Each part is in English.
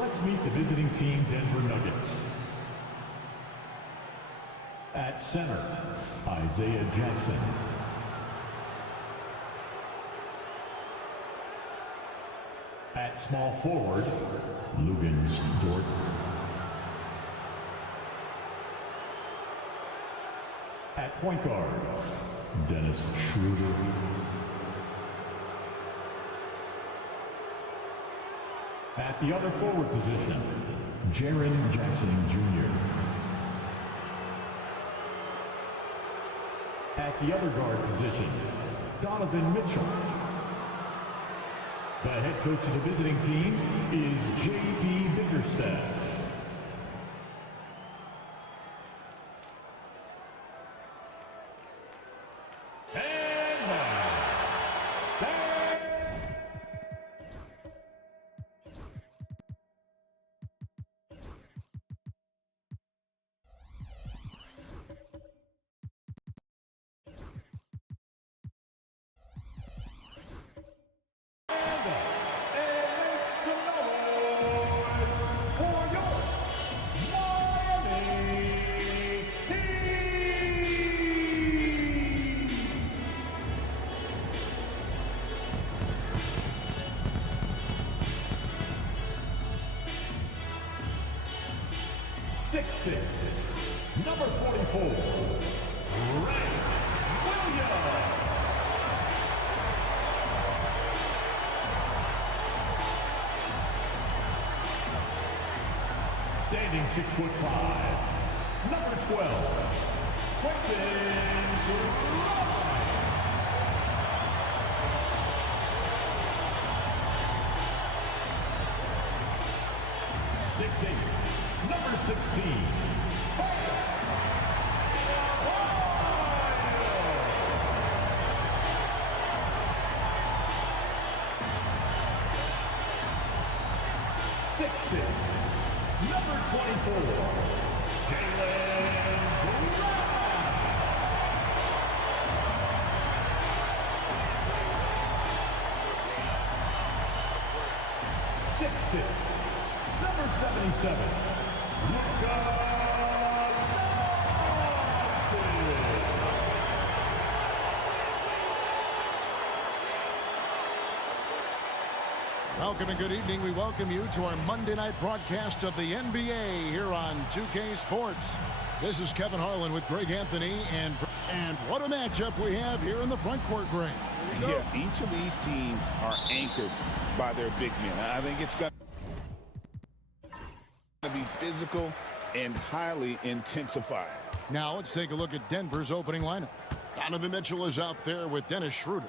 Let's meet the visiting team, Denver Nuggets. At center, Isaiah Jackson. At small forward, Lugens Dort. At point guard, Dennis Schroeder. At the other forward position, Jaren Jackson Jr. At the other guard position, Donovan Mitchell. The head coach of the visiting team is J.B. Bickerstaff. Number 44, Ray Williams. Standing 6'5", number 12, Quentin Grimes. 6'8", number 16. Number 24, Jalen Brown. 6'6", number 77, Luka. Welcome and good evening. We welcome you to our Monday night broadcast of the NBA here on 2K Sports. This is Kevin Harlan with Greg Anthony, and what a matchup we have here in the front court, Greg. Yeah, each of these teams are anchored by their big men. I think it's got to be physical and highly intensified. Now let's take a look at Denver's opening lineup. Donovan Mitchell is out there with Dennis Schroeder.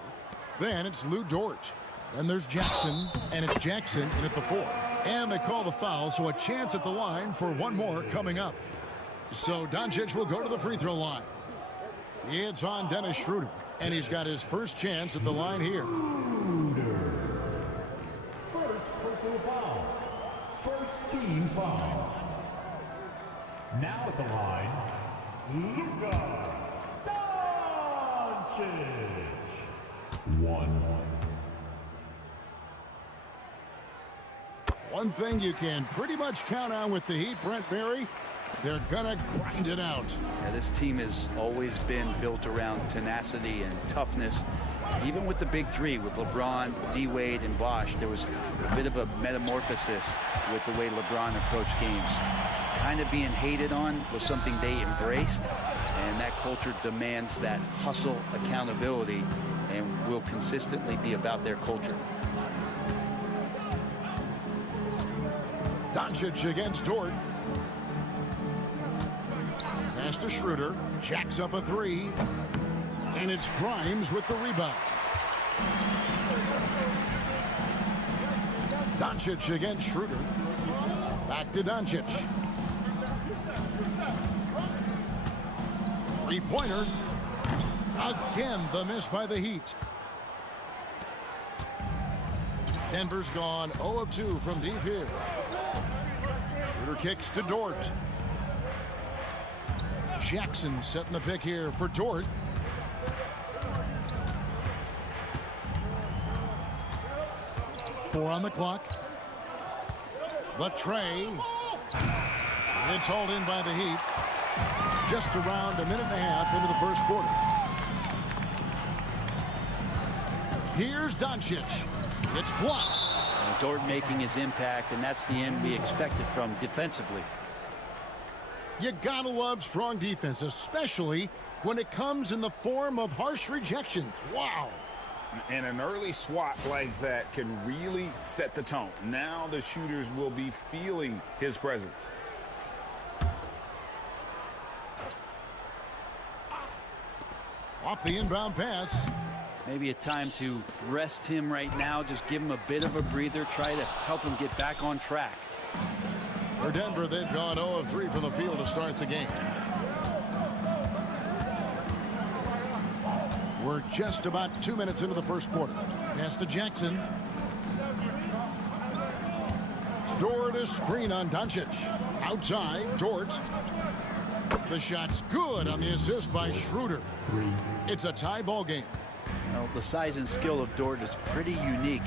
Then it's Lou Dort. Then there's Jackson, and it's Jackson in at the 4. And they call the foul, so a chance at the line for one more coming up. So Doncic will go to the free throw line. It's on Dennis Schroeder, and he's got his first chance at the line here. First personal foul. First team foul. Now at the line, Luka Doncic. 1. One thing you can pretty much count on with the Heat, Brent Berry, they're gonna grind it out. Yeah, this team has always been built around tenacity and toughness. Even with the big three, with LeBron, D-Wade, and Bosh, there was a bit of a metamorphosis with the way LeBron approached games. Kind of being hated on was something they embraced, and that culture demands that hustle, accountability, and will consistently be about their culture. Doncic against Dort. Pass to Schroeder. Jacks up a 3. And it's Grimes with the rebound. Doncic against Schroeder. Back to Doncic. Three-pointer. Again, the miss by the Heat. Denver's gone 0 of 2 from deep here. Schroeder kicks to Dort. Jackson setting the pick here for Dort. Four on the clock. The tray. It's hauled in by the Heat. Just around a minute and a half into the first quarter. Here's Doncic. It's blocked. Dort making his impact, and that's the end we expected from defensively. You gotta love strong defense, especially when it comes in the form of harsh rejections. Wow. And an early swat like that can really set the tone. Now the shooters will be feeling his presence. Off the inbound pass. Maybe a time to rest him right now, just give him a bit of a breather, try to help him get back on track. For Denver, they've gone 0 of 3 from the field to start the game. We're just about 2 minutes into the first quarter. Pass to Jackson. Dort to screen on Doncic. Outside, Dort. The shot's good on the assist by Schroeder. It's a tie ball game. Well, the size and skill of Dort is pretty unique.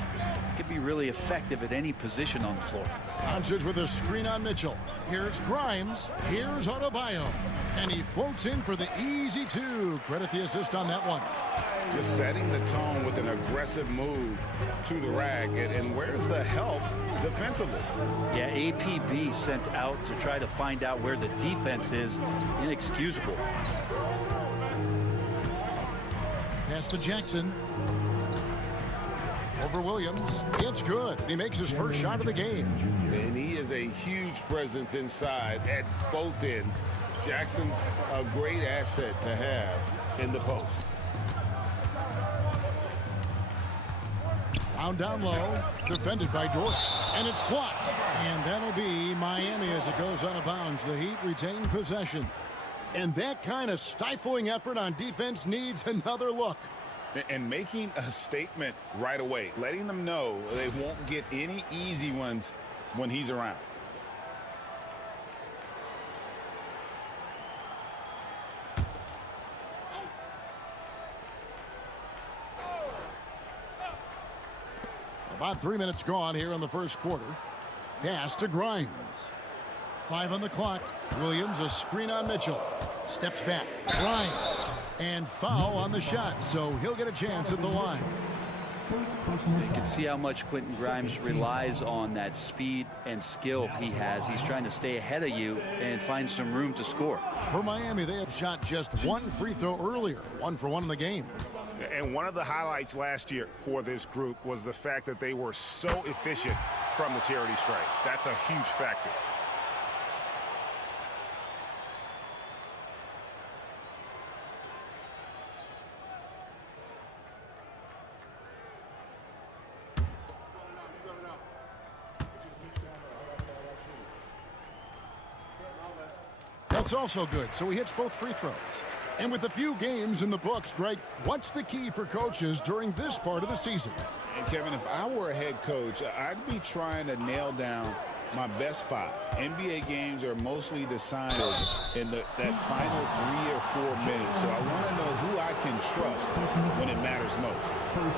Could be really effective at any position on the floor. Doncic with a screen on Mitchell. Here's Grimes. Here's Adebayo. And he floats in for the easy two. Credit the assist on that one. Just setting the tone with an aggressive move to the rack. And where's the help defensively? Yeah, APB sent out to try to find out where the defense is. Inexcusable. Pass to Jackson. Over Williams. It's good. He makes his first shot of the game. And he is a huge presence inside at both ends. Jackson's a great asset to have in the post. Round down low. Defended by Dort. And it's blocked. And that'll be Miami as it goes out of bounds. The Heat retain possession. And that kind of stifling effort on defense needs another look. And making a statement right away, letting them know they won't get any easy ones when he's around. About 3 minutes gone here in the first quarter. Pass to Grimes. 5 on the clock. Williams, a screen on Mitchell. Steps back. Grimes. And foul on the shot, so he'll get a chance at the line. You can see how much Quentin Grimes relies on that speed and skill he has. He's trying to stay ahead of you and find some room to score. For Miami, they have shot just one free throw earlier. 1 for 1 in the game. And one of the highlights last year for this group was the fact that they were so efficient from the charity stripe. That's a huge factor. That's also good, so he hits both free throws. And with a few games in the books, Greg, what's the key for coaches during this part of the season? And Kevin, if I were a head coach, I'd be trying to nail down my best 5. NBA games are mostly decided in that final 3 or 4 minutes, so I want to know who I can trust when it matters most.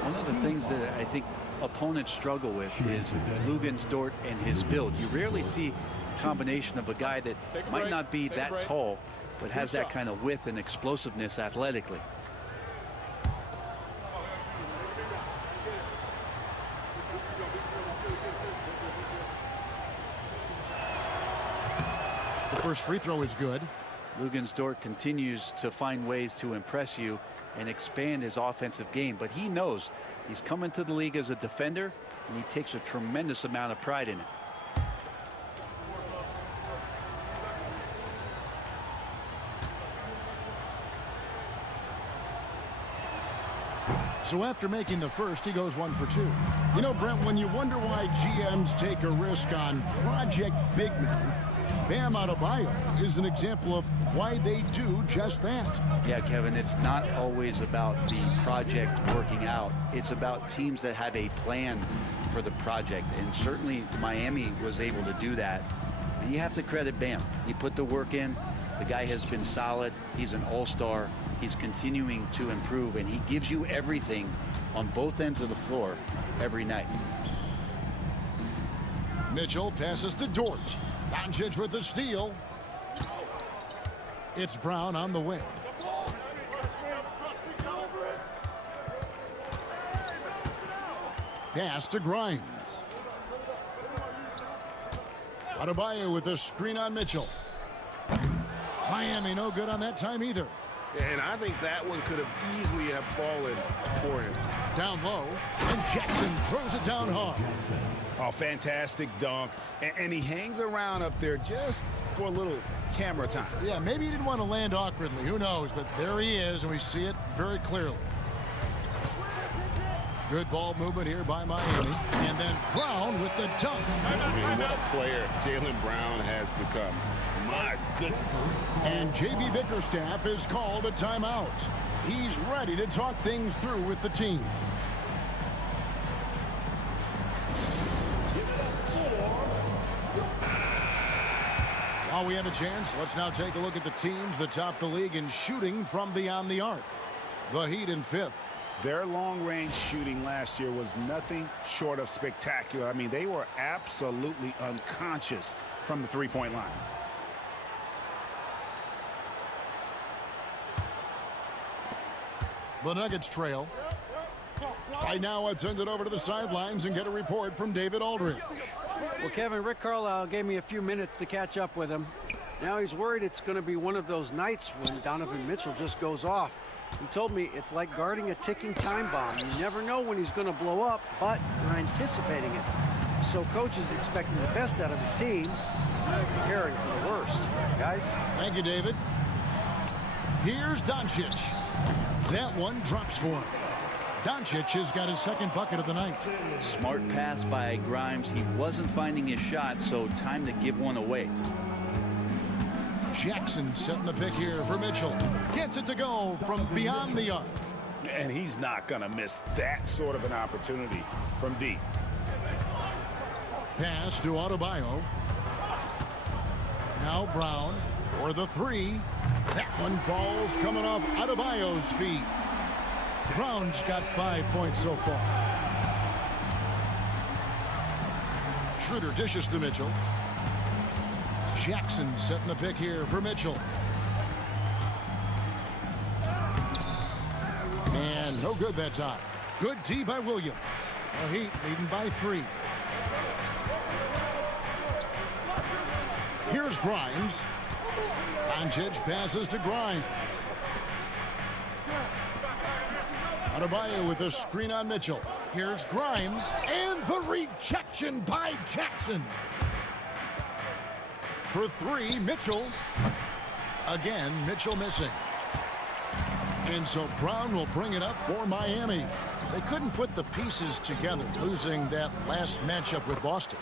One of the things that I think opponents struggle with is Luguentz Dort and his build. You rarely see a combination of a guy that might not be that tall, but has that kind of width and explosiveness athletically. The first free throw is good. Luguentz Dort continues to find ways to impress you and expand his offensive game, but he knows he's coming to the league as a defender, and he takes a tremendous amount of pride in it. So after making the first, he goes 1 for 2. You know, Brent, when you wonder why GMs take a risk on project big men, Bam Adebayo is an example of why they do just that. Yeah, Kevin, it's not always about the project working out. It's about teams that have a plan for the project, and certainly Miami was able to do that. And you have to credit Bam. He put the work in. The guy has been solid. He's an all-star. He's continuing to improve, and he gives you everything on both ends of the floor every night. Mitchell passes to Dort. Doncic with the steal. It's Brown on the wing. Pass to Grimes. Adebayo with a screen on Mitchell. Miami no good on that time either. And I think that one could have easily have fallen for him. Down low, and Jackson throws it down hard. Oh, fantastic dunk. And he hangs around up there just for a little camera time. Yeah, maybe he didn't want to land awkwardly. Who knows? But there he is, and we see it very clearly. Good ball movement here by Miami. And then Brown with the dunk. I mean, what a player Jaylen Brown has become. My goodness. And J.B. Bickerstaff is called a timeout. He's ready to talk things through with the team. While we have a chance, let's now take a look at the teams that top the league in shooting from beyond the arc. The Heat in 5th. Their long-range shooting last year was nothing short of spectacular. I mean, they were absolutely unconscious from the three-point line. The Nuggets trail. Right now, let's send it over to the sidelines and get a report from David Aldridge. Well, Kevin, Rick Carlisle gave me a few minutes to catch up with him. Now he's worried it's going to be one of those nights when Donovan Mitchell just goes off. He told me it's like guarding a ticking time bomb. You never know when he's going to blow up, but you're anticipating it. So coach is expecting the best out of his team, preparing for the worst. Guys? Thank you, David. Here's Doncic. That one drops for him. Doncic has got his second bucket of the night. Smart pass by Grimes. He wasn't finding his shot, so time to give one away. Jackson setting the pick here for Mitchell. Gets it to go from beyond the arc. And he's not going to miss that sort of an opportunity from deep. Pass to Adebayo. Now Brown for the three. That one falls coming off Adebayo's feet. Brown's got 5 points so far. Schroeder dishes to Mitchell. Jackson setting the pick here for Mitchell. And no good that time. Good D by Williams. The Heat leading by 3. Here's Grimes. Doncic passes to Grimes. Adebayo with a screen on Mitchell. Here's Grimes. And the rejection by Jackson. For 3, Mitchell. Again, Mitchell missing. And so Brown will bring it up for Miami. They couldn't put the pieces together, losing that last matchup with Boston.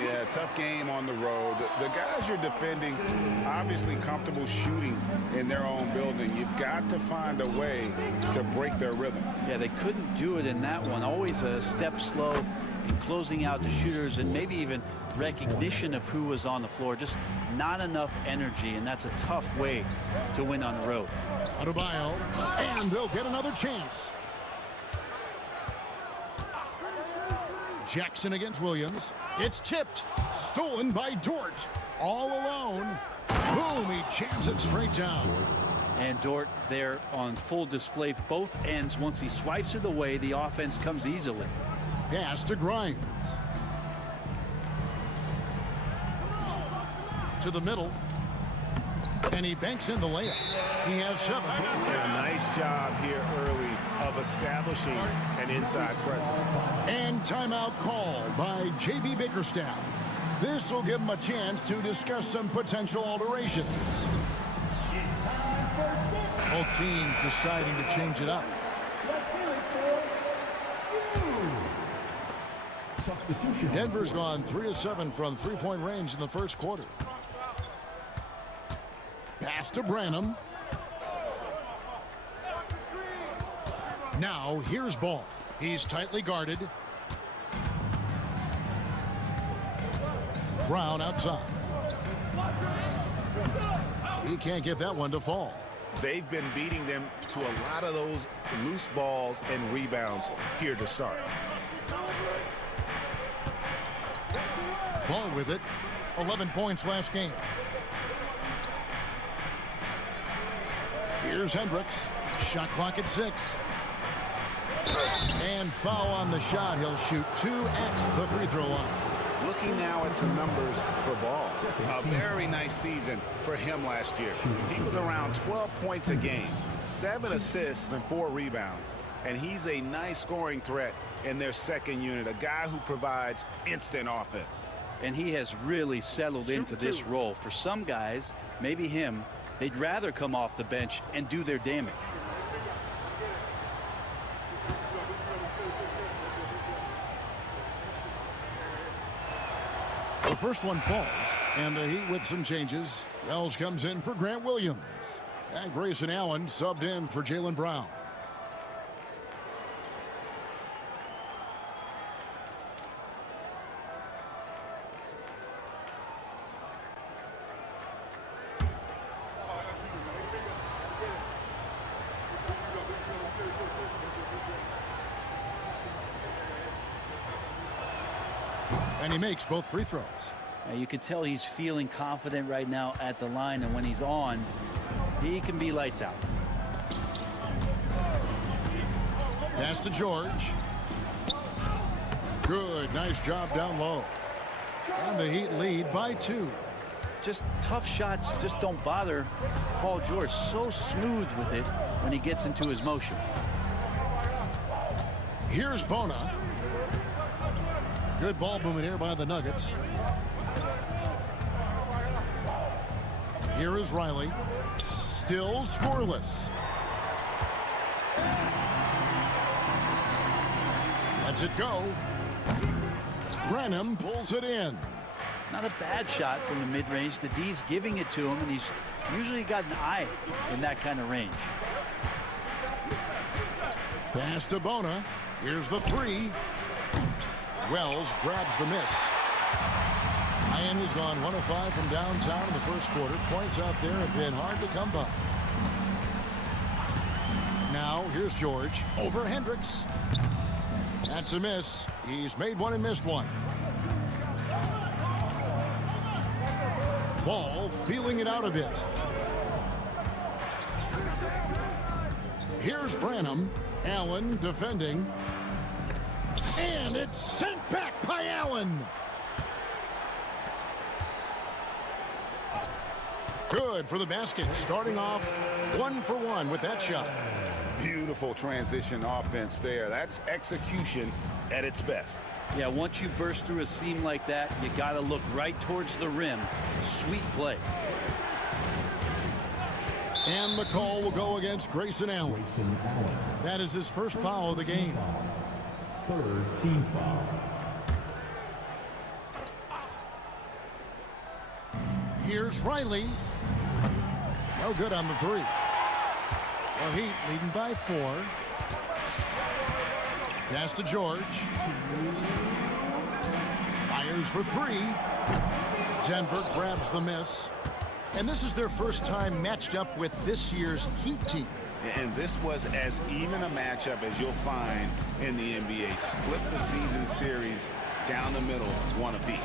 Yeah, tough game on the road. The guys you're defending, obviously comfortable shooting in their own building. You've got to find a way to break their rhythm. Yeah, they couldn't do it in that one. Always a step slow in closing out the shooters and maybe even recognition of who was on the floor. Just not enough energy, and that's a tough way to win on the road. Adebayo, and they'll get another chance. Jackson against Williams. It's tipped. Stolen by Dort. All alone. Boom, he jams it straight down. And Dort there on full display, both ends. Once he swipes it away, the offense comes easily. Pass to Grimes. To the middle. And he banks in the layup. He has 7. A nice job here early of establishing an inside presence. And timeout called by J.B. Bickerstaff. This will give him a chance to discuss some potential alterations. Both teams deciding to change it up. Substitution. Denver's gone 3 of 7 from three-point range in the first quarter. Pass to Branham. Now here's Ball. He's tightly guarded. Brown outside. He can't get that one to fall. They've been beating them to a lot of those loose balls and rebounds here to start. Ball with it. 11 points last game. Here's Hendricks. Shot clock at 6. And foul on the shot. He'll shoot 2 at the free throw line. Looking now at some numbers for Ball. A very nice season for him last year. He was around 12 points a game, 7 assists and 4 rebounds. And he's a nice scoring threat in their second unit, a guy who provides instant offense. And he has really settled into this role. For some guys, maybe him, they'd rather come off the bench and do their damage. The first one falls, and the Heat with some changes. Wells comes in for Grant Williams. And Grayson Allen subbed in for Jaylen Brown. And he makes both free throws. Now, you can tell he's feeling confident right now at the line, and when he's on, he can be lights out. Pass to George. Good, nice job down low. And the Heat lead by 2. Just tough shots just don't bother Paul George. So smooth with it when he gets into his motion. Here's Bona. Good ball movement here by the Nuggets. Here is Riley. Still scoreless. Lets it go. Branham pulls it in. Not a bad shot from the mid-range. The D's giving it to him, and he's usually got an eye in that kind of range. Pass to Bona. Here's the 3. Wells grabs the miss. Miami's gone 1 of 5 from downtown in the first quarter. Points out there have been hard to come by. Now here's George over Hendricks. That's a miss. He's made one and missed one. Ball feeling it out a bit. Here's Branham. Allen defending. And it's sent back by Allen. Good for the basket. Starting off 1 for 1 with that shot. Beautiful transition offense there. That's execution at its best. Yeah, once you burst through a seam like that, you got to look right towards the rim. Sweet play. And the call will go against Grayson Allen. That is his first foul of the game. 3rd team foul. Here's Riley. No good on the 3. The Heat leading by 4. Pass to George. Fires for 3. Denver grabs the miss. And this is their first time matched up with this year's Heat team. And this was as even a matchup as you'll find in the NBA. Split the season series down the middle, 1 apiece.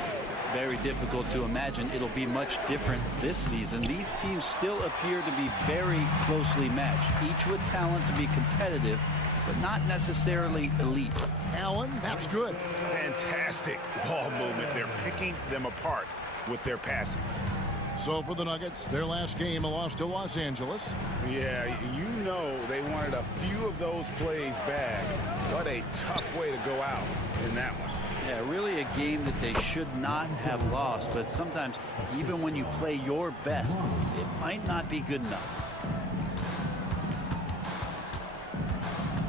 Very difficult to imagine it'll be much different this season. These teams still appear to be very closely matched, each with talent to be competitive, but not necessarily elite. Allen, that's good. Fantastic ball movement. They're picking them apart with their passing. So for the Nuggets, their last game, a loss to Los Angeles. Yeah, you know they wanted a few of those plays back. What a tough way to go out in that one. Yeah, really a game that they should not have lost, but sometimes even when you play your best, it might not be good enough.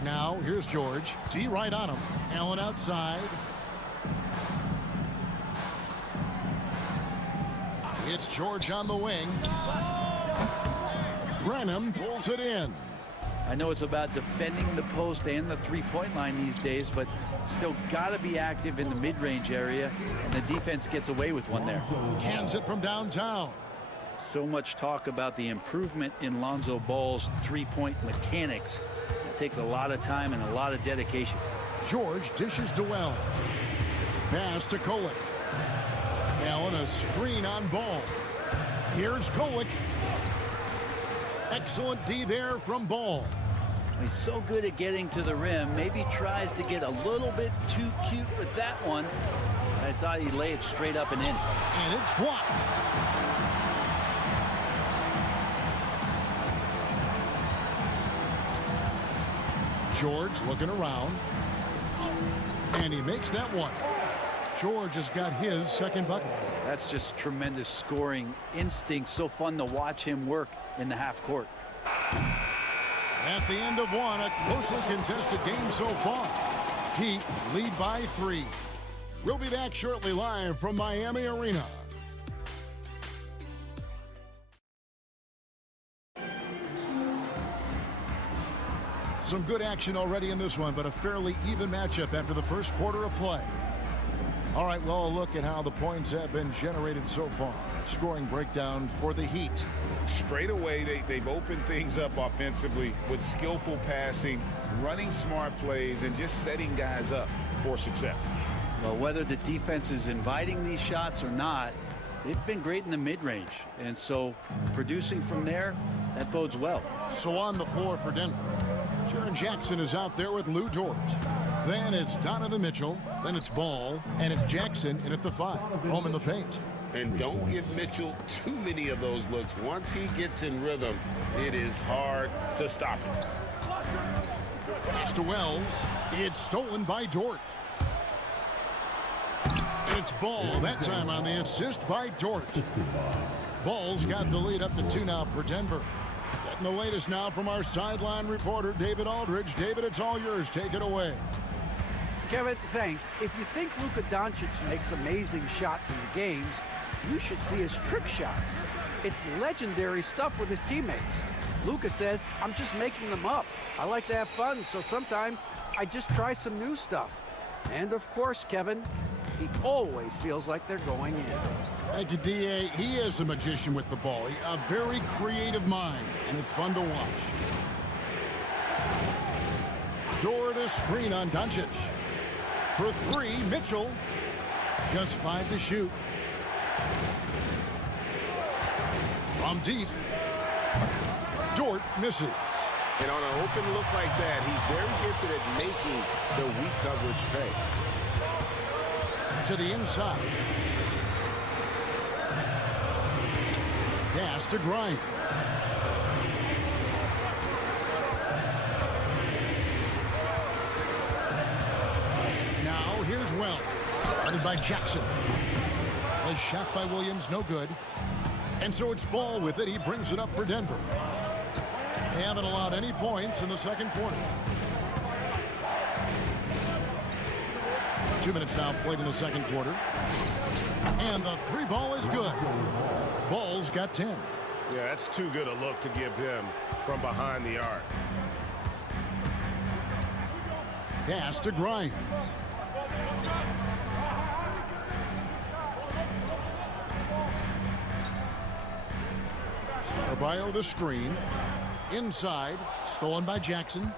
Now here's George. D right on him. Allen outside. It's George on the wing. Branham pulls it in. I know it's about defending the post and the three-point line these days, but still got to be active in the mid-range area, and the defense gets away with one there. Cans it from downtown. So much talk about the improvement in Lonzo Ball's three-point mechanics. It takes a lot of time and a lot of dedication. George dishes to Wells. Pass to Kolek. Allen, a screen on Ball. Here's Golick. Excellent D there from Ball. He's so good at getting to the rim. Maybe tries to get a little bit too cute with that one. I thought he'd lay it straight up and in. And it's blocked. George looking around. And he makes that one. George has got his second bucket. That's just tremendous scoring instinct. So fun to watch him work in the half court. At the end of one, a closely contested game so far. Heat lead by 3. We'll be back shortly live from Miami Arena. Some good action already in this one, but a fairly even matchup after the first quarter of play. All right, well, a look at how the points have been generated so far. A scoring breakdown for the Heat. Straight away, they've opened things up offensively with skillful passing, running smart plays, and just setting guys up for success. Well, whether the defense is inviting these shots or not, they've been great in the mid-range. And so producing from there, that bodes well. So on the floor for Denver, Jaren Jackson is out there with Lou Dort. Then it's Donovan Mitchell. Then it's Ball. And it's Jackson in at the 5. Home in the paint. And don't give Mitchell too many of those looks. Once he gets in rhythm, it is hard to stop him. Pass to Wells. It's stolen by Dort. It's Ball. That time on the assist by Dort. Ball's got the lead up to 2 now for Denver. Getting the latest now from our sideline reporter, David Aldridge. David, it's all yours. Take it away. Kevin, thanks. If you think Luka Doncic makes amazing shots in the games, you should see his trick shots. It's legendary stuff with his teammates. Luka says, I'm just making them up. I like to have fun, so sometimes I just try some new stuff. And of course, Kevin, he always feels like they're going in. Thank you, D.A. He is a magician with the ball. A very creative mind, and it's fun to watch. Dort a screen on Doncic. For 3, Mitchell. Just 5 to shoot. From deep. Dort misses. And on an open look like that, he's very gifted at making the weak coverage pay. To the inside. Pass to Grimes. Now here's Wells. Guarded by Jackson. A shot by Williams, no good. And so it's Ball with it. He brings it up for Denver. They haven't allowed any points in the second quarter. 2 minutes now played in the second quarter. And the 3 ball is good. Ball's got 10. Yeah, that's too good a look to give him from behind the arc. Pass to Grimes. Arbayo the screen. Inside. Stolen by Jackson.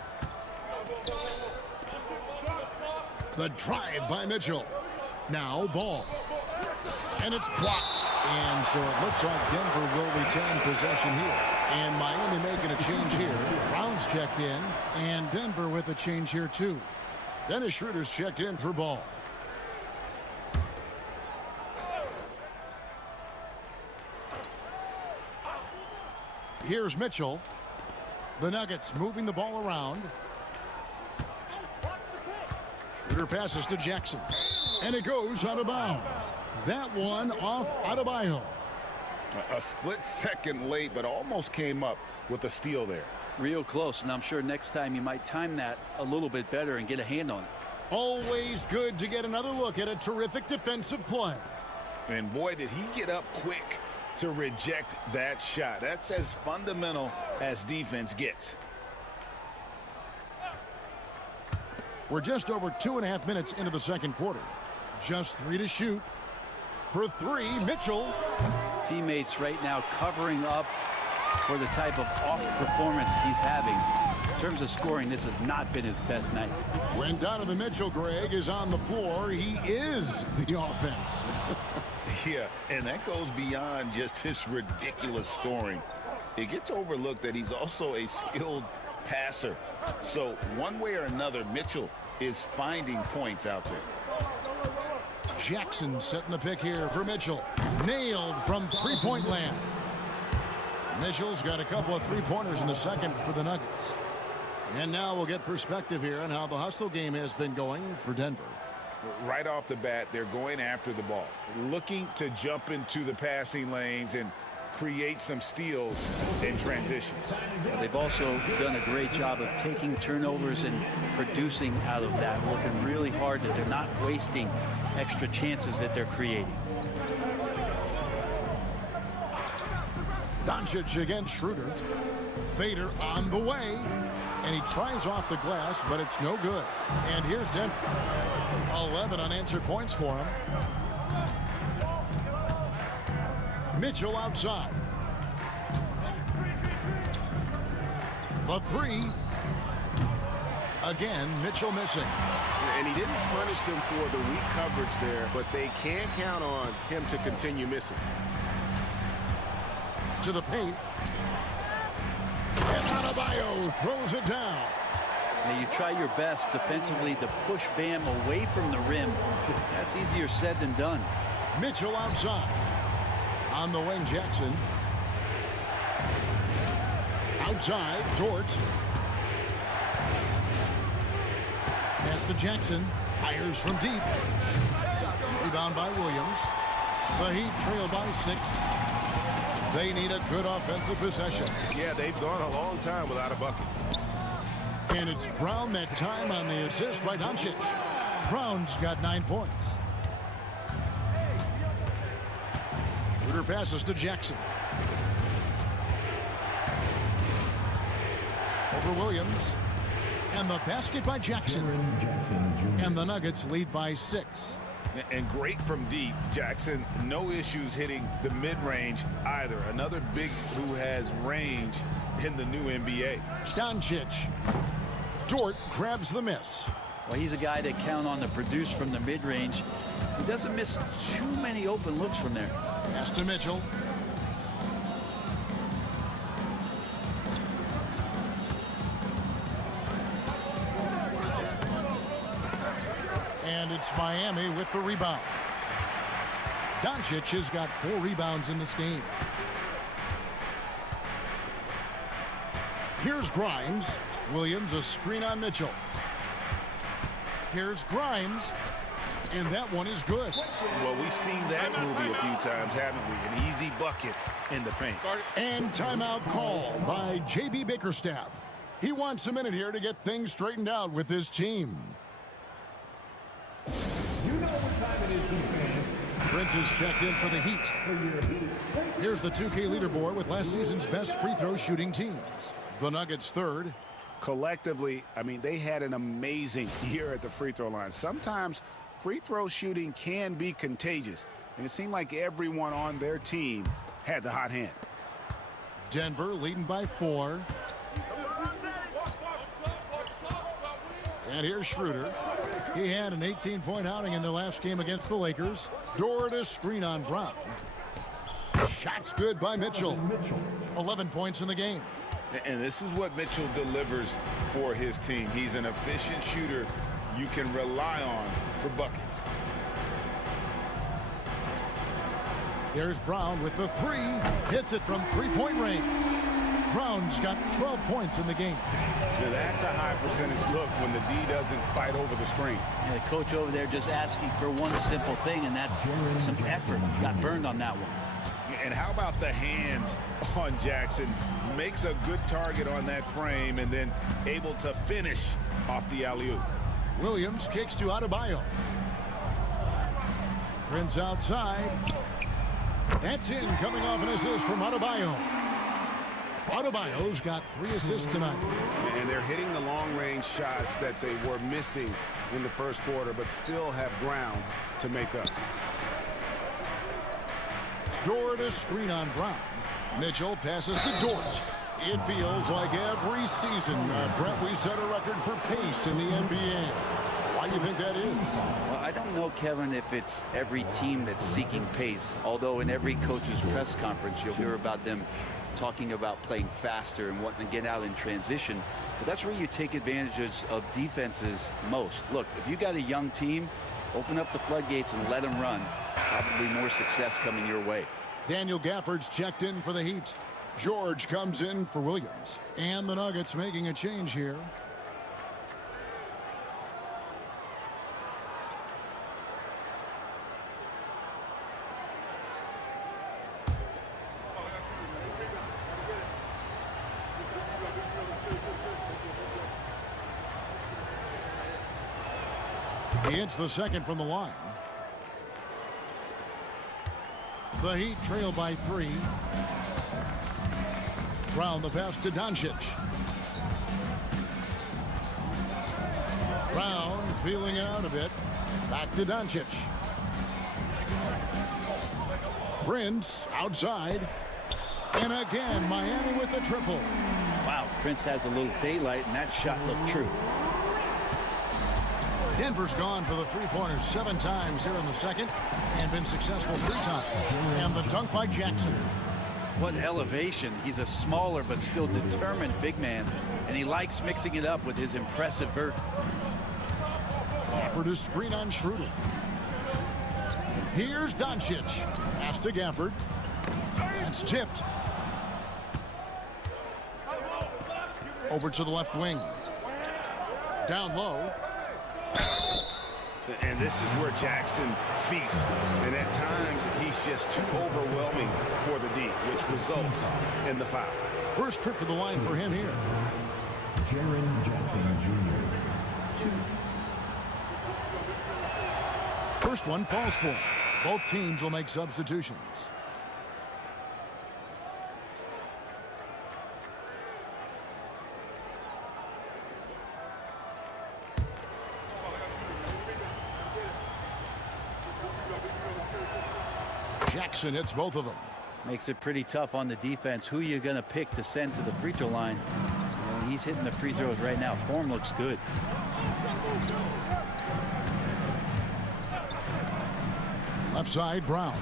The drive by Mitchell. Now Ball. And it's blocked. And so it looks like Denver will retain possession here. And Miami making a change here. Brown's checked in. And Denver with a change here too. Dennis Schroeder's checked in for Ball. Here's Mitchell. The Nuggets moving the ball around. Schroeder passes to Jackson. And it goes out of bounds. That one off Adebayo. A split second late, but almost came up with a steal there. Real close, and I'm sure next time you might time that a little bit better and get a hand on it. Always good to get another look at a terrific defensive play. And boy, did he get up quick to reject that shot. That's as fundamental as defense gets. We're just over 2.5 minutes into the second quarter. Just 3 to shoot. For 3, Mitchell. Teammates right now covering up for the type of off performance he's having. In terms of scoring, this has not been his best night. When Donovan Mitchell, Greg, is on the floor, he is the offense. Yeah, and that goes beyond just his ridiculous scoring. It gets overlooked that he's also a skilled passer. So one way or another, Mitchell is finding points out there. Jackson setting the pick here for Mitchell. Nailed from three-point land. Mitchell's got a couple of three-pointers in the second for the Nuggets. And now we'll get perspective here on how the hustle game has been going for Denver. Right off the bat, they're going after the ball, looking to jump into the passing lanes and create some steals in transition. They've also done a great job of taking turnovers and producing out of that, working really hard that they're not wasting extra chances that they're creating. Doncic against Schroeder. Fader on the way. And he tries off the glass, but it's no good. And here's Denver. 11 unanswered points for him. Mitchell outside. The three. Again, Mitchell missing. And he didn't punish them for the weak coverage there, but they can count on him to continue missing. To the paint. And Adebayo throws it down. Now you try your best defensively to push Bam away from the rim. That's easier said than done. Mitchell outside. On the wing, Jackson. Outside, Dort. Pass to Jackson. Fires from deep. Rebound by Williams. The Heat trail by 6. They need a good offensive possession. Yeah, they've gone a long time without a bucket. And it's Brown that time on the assist by Doncic. Brown's got 9 points. Schroeder passes to Jackson. Over Williams. And the basket by Jackson. And the Nuggets lead by 6. And great from deep, Jackson. No issues hitting the mid-range either. Another big who has range in the new NBA. Doncic. Dort grabs the miss. Well, he's a guy that count on to produce from the mid-range. He doesn't miss too many open looks from there. Pass to Mitchell. And it's Miami with the rebound. Doncic has got 4 rebounds in this game. Here's Grimes. Williams, a screen on Mitchell. Here's Grimes. And that one is good. Well, we've seen that movie a few times, haven't we? An easy bucket in the paint. And timeout called by J.B. Bickerstaff. He wants a minute here to get things straightened out with his team. You know what time it is, fans. Prince is checked in for the Heat. Here's the 2K leaderboard with last season's best free throw shooting teams. The Nuggets third. Collectively, I mean, they had an amazing year at the free throw line. Sometimes free throw shooting can be contagious, and it seemed like everyone on their team had the hot hand. Denver leading by 4. And here's Schroeder. He had an 18-point outing in the last game against the Lakers. Dort to screen on Brown. Shots good by Mitchell. 11 points in the game. And this is what Mitchell delivers for his team. He's an efficient shooter you can rely on for buckets. There's Brown with the 3. Hits it from three-point range. Brown's got 12 points in the game. Now, that's a high percentage look when the D doesn't fight over the screen. Yeah, the coach over there just asking for one simple thing, and that's some effort. Got burned on that one. And how about the hands on Jackson? Makes a good target on that frame and then able to finish off the alley-oop. Williams kicks to Adebayo. Prince outside. That's in, coming off an assist from Adebayo. Adebayo's got 3 assists tonight. And they're hitting the long-range shots that they were missing in the first quarter, but still have ground to make up. Dort to screen on Brown. Mitchell passes to Dort. It feels like every season, Brett, we set a record for pace in the NBA. Why do you think that is? Well, I don't know, Kevin, if it's every team that's seeking pace, although in every coach's press conference you'll hear about them talking about playing faster and wanting to get out in transition. But that's where you take advantages of defenses most. Look, if you got a young team, open up the floodgates and let them run. Probably more success coming your way. Daniel Gafford's checked in for the Heat. George comes in for Williams. And the Nuggets making a change here. He hits the second from the line. The Heat trail by 3. Brown the pass to Doncic. Brown feeling it out a bit. Back to Doncic. Prince outside. And again, Miami with the triple. Wow, Prince has a little daylight, and that shot looked true. Denver's gone for the three-pointers 7 times here in the second and been successful 3 times. And the dunk by Jackson. What elevation. He's a smaller but still determined big man, and he likes mixing it up with his impressive vert. Gafford is screen on Schroeder. Here's Doncic. Pass to Gafford. It's tipped. Over to the left wing. Down low. And this is where Jackson feasts. And at times, he's just too overwhelming for the D, which results in the foul. First trip to the line for him here. Jaren Jackson Jr. 2. First one falls for him. Both teams will make substitutions. Jackson hits both of them. Makes it pretty tough on the defense. Who you going to pick to send to the free throw line? And he's hitting the free throws right now. Form looks good. Left side, Brown.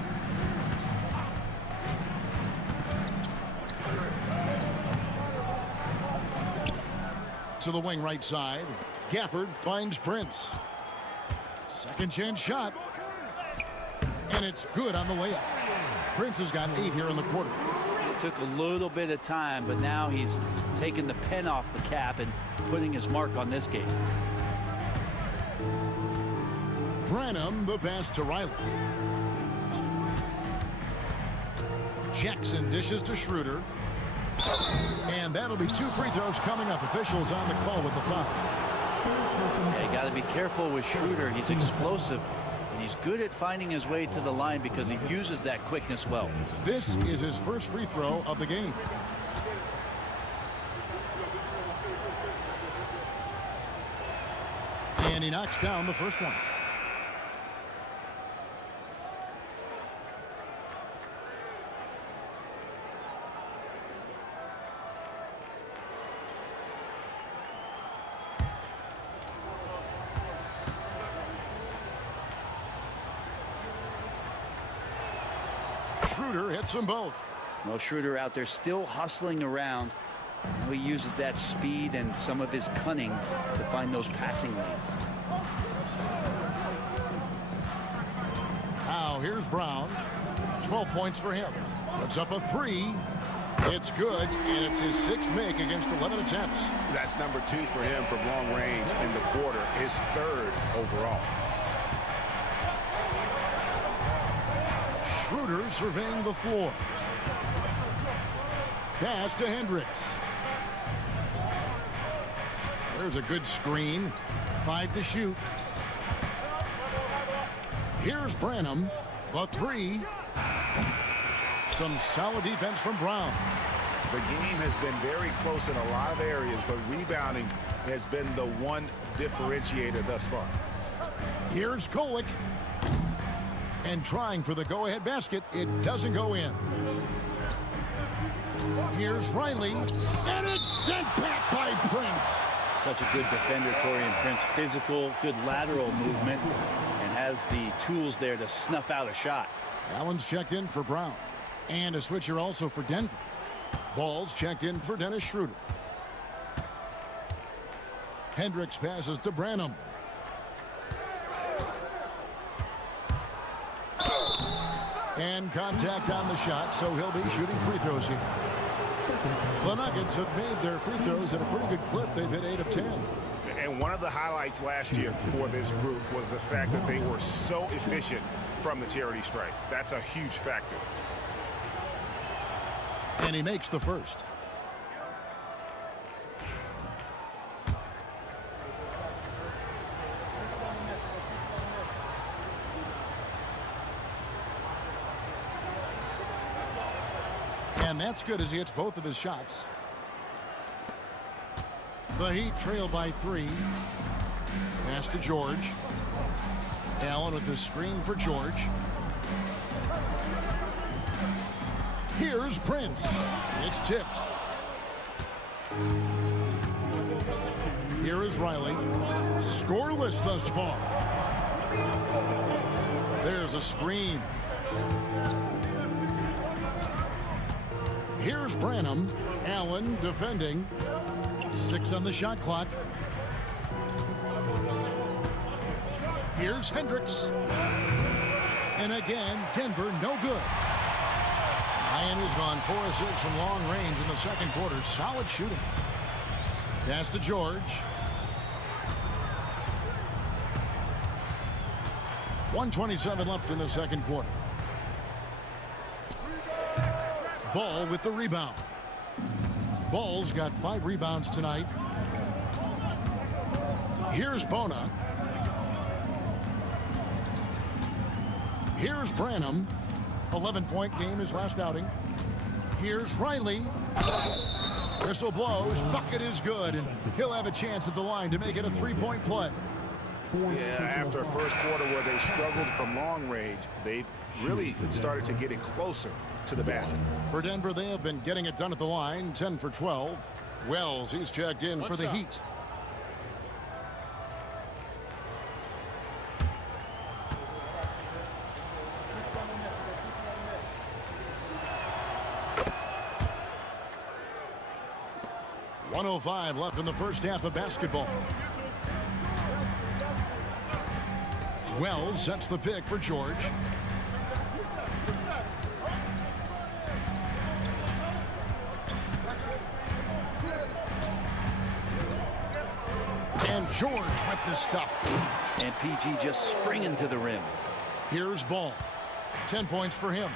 To the wing right side. Gafford finds Prince. Second chance shot. And it's good on the layup. Prince has got 8 here in the quarter. It took a little bit of time, but now he's taking the pen off the cap and putting his mark on this game. Branham, the pass to Riley. Jackson dishes to Schroeder. And that'll be 2 free throws coming up. Officials on the call with the foul. Yeah, you got to be careful with Schroeder. He's explosive. He's good at finding his way to the line because he uses that quickness well. This is his first free throw of the game. And he knocks down the first one. Schroeder hits them both. Well, Schroeder out there still hustling around. He uses that speed and some of his cunning to find those passing lanes. Now here's Brown. 12 points for him. Puts up a 3. It's good, and it's his 6th make against 11 attempts. That's number 2 for him from long range in the quarter. His 3rd overall. Schroeder surveying the floor. Pass to Hendricks. There's a good screen. 5 to shoot. Here's Branham. The 3. Some solid defense from Brown. The game has been very close in a lot of areas, but rebounding has been the one differentiator thus far. Here's Golick. And trying for the go-ahead basket. It doesn't go in. Here's Riley. And it's sent back by Prince. Such a good defender, Torian Prince. Physical, good lateral movement, and has the tools there to snuff out a shot. Allen's checked in for Brown. And a switcher also for Denver. Ball's checked in for Dennis Schroeder. Hendricks passes to Branham. And contact on the shot, so he'll be shooting free throws here. The Nuggets have made their free throws at a pretty good clip. They've hit 8 of 10. And one of the highlights last year for this group was the fact that they were so efficient from the charity stripe. That's a huge factor. And he makes the first. And that's good as he hits both of his shots. The Heat trail by 3. Pass to George. Allen with the screen for George. Here's Prince. It's tipped. Here is Riley. Scoreless thus far. There's a screen. Here's Branham. Allen defending. 6 on the shot clock. Here's Hendricks. And again, Denver no good. Miami's gone 4 of 6 from long range in the second quarter. Solid shooting. Pass to George. 1:27 left in the second quarter. Ball with the rebound. Ball's got 5 rebounds tonight. Here's Bona. Here's Branham. 11-point game his last outing. Here's Riley. Whistle blows. Bucket is good. And he'll have a chance at the line to make it a 3-point play. Yeah, after a first quarter where they struggled from long range, they've really started to get it closer to the basket. For Denver, they have been getting it done at the line. 10 for 12. Wells, he's checked in for the Heat. .105 left in the first half of basketball. Wells sets the pick for George. And George with the stuff. And PG just springing to the rim. Here's Ball. 10 points for him.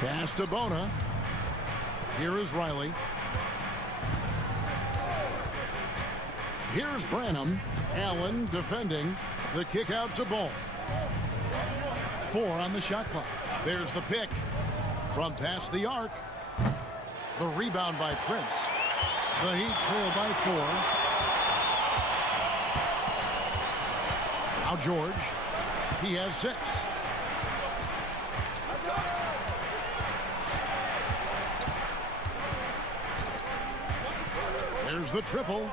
Pass to Bona. Here is Riley. Here's Branham. Allen defending. The kick out to Ball. 4 on the shot clock. There's the pick. From past the arc. The rebound by Prince. The Heat trail by 4. Now George. He has 6. There's the triple.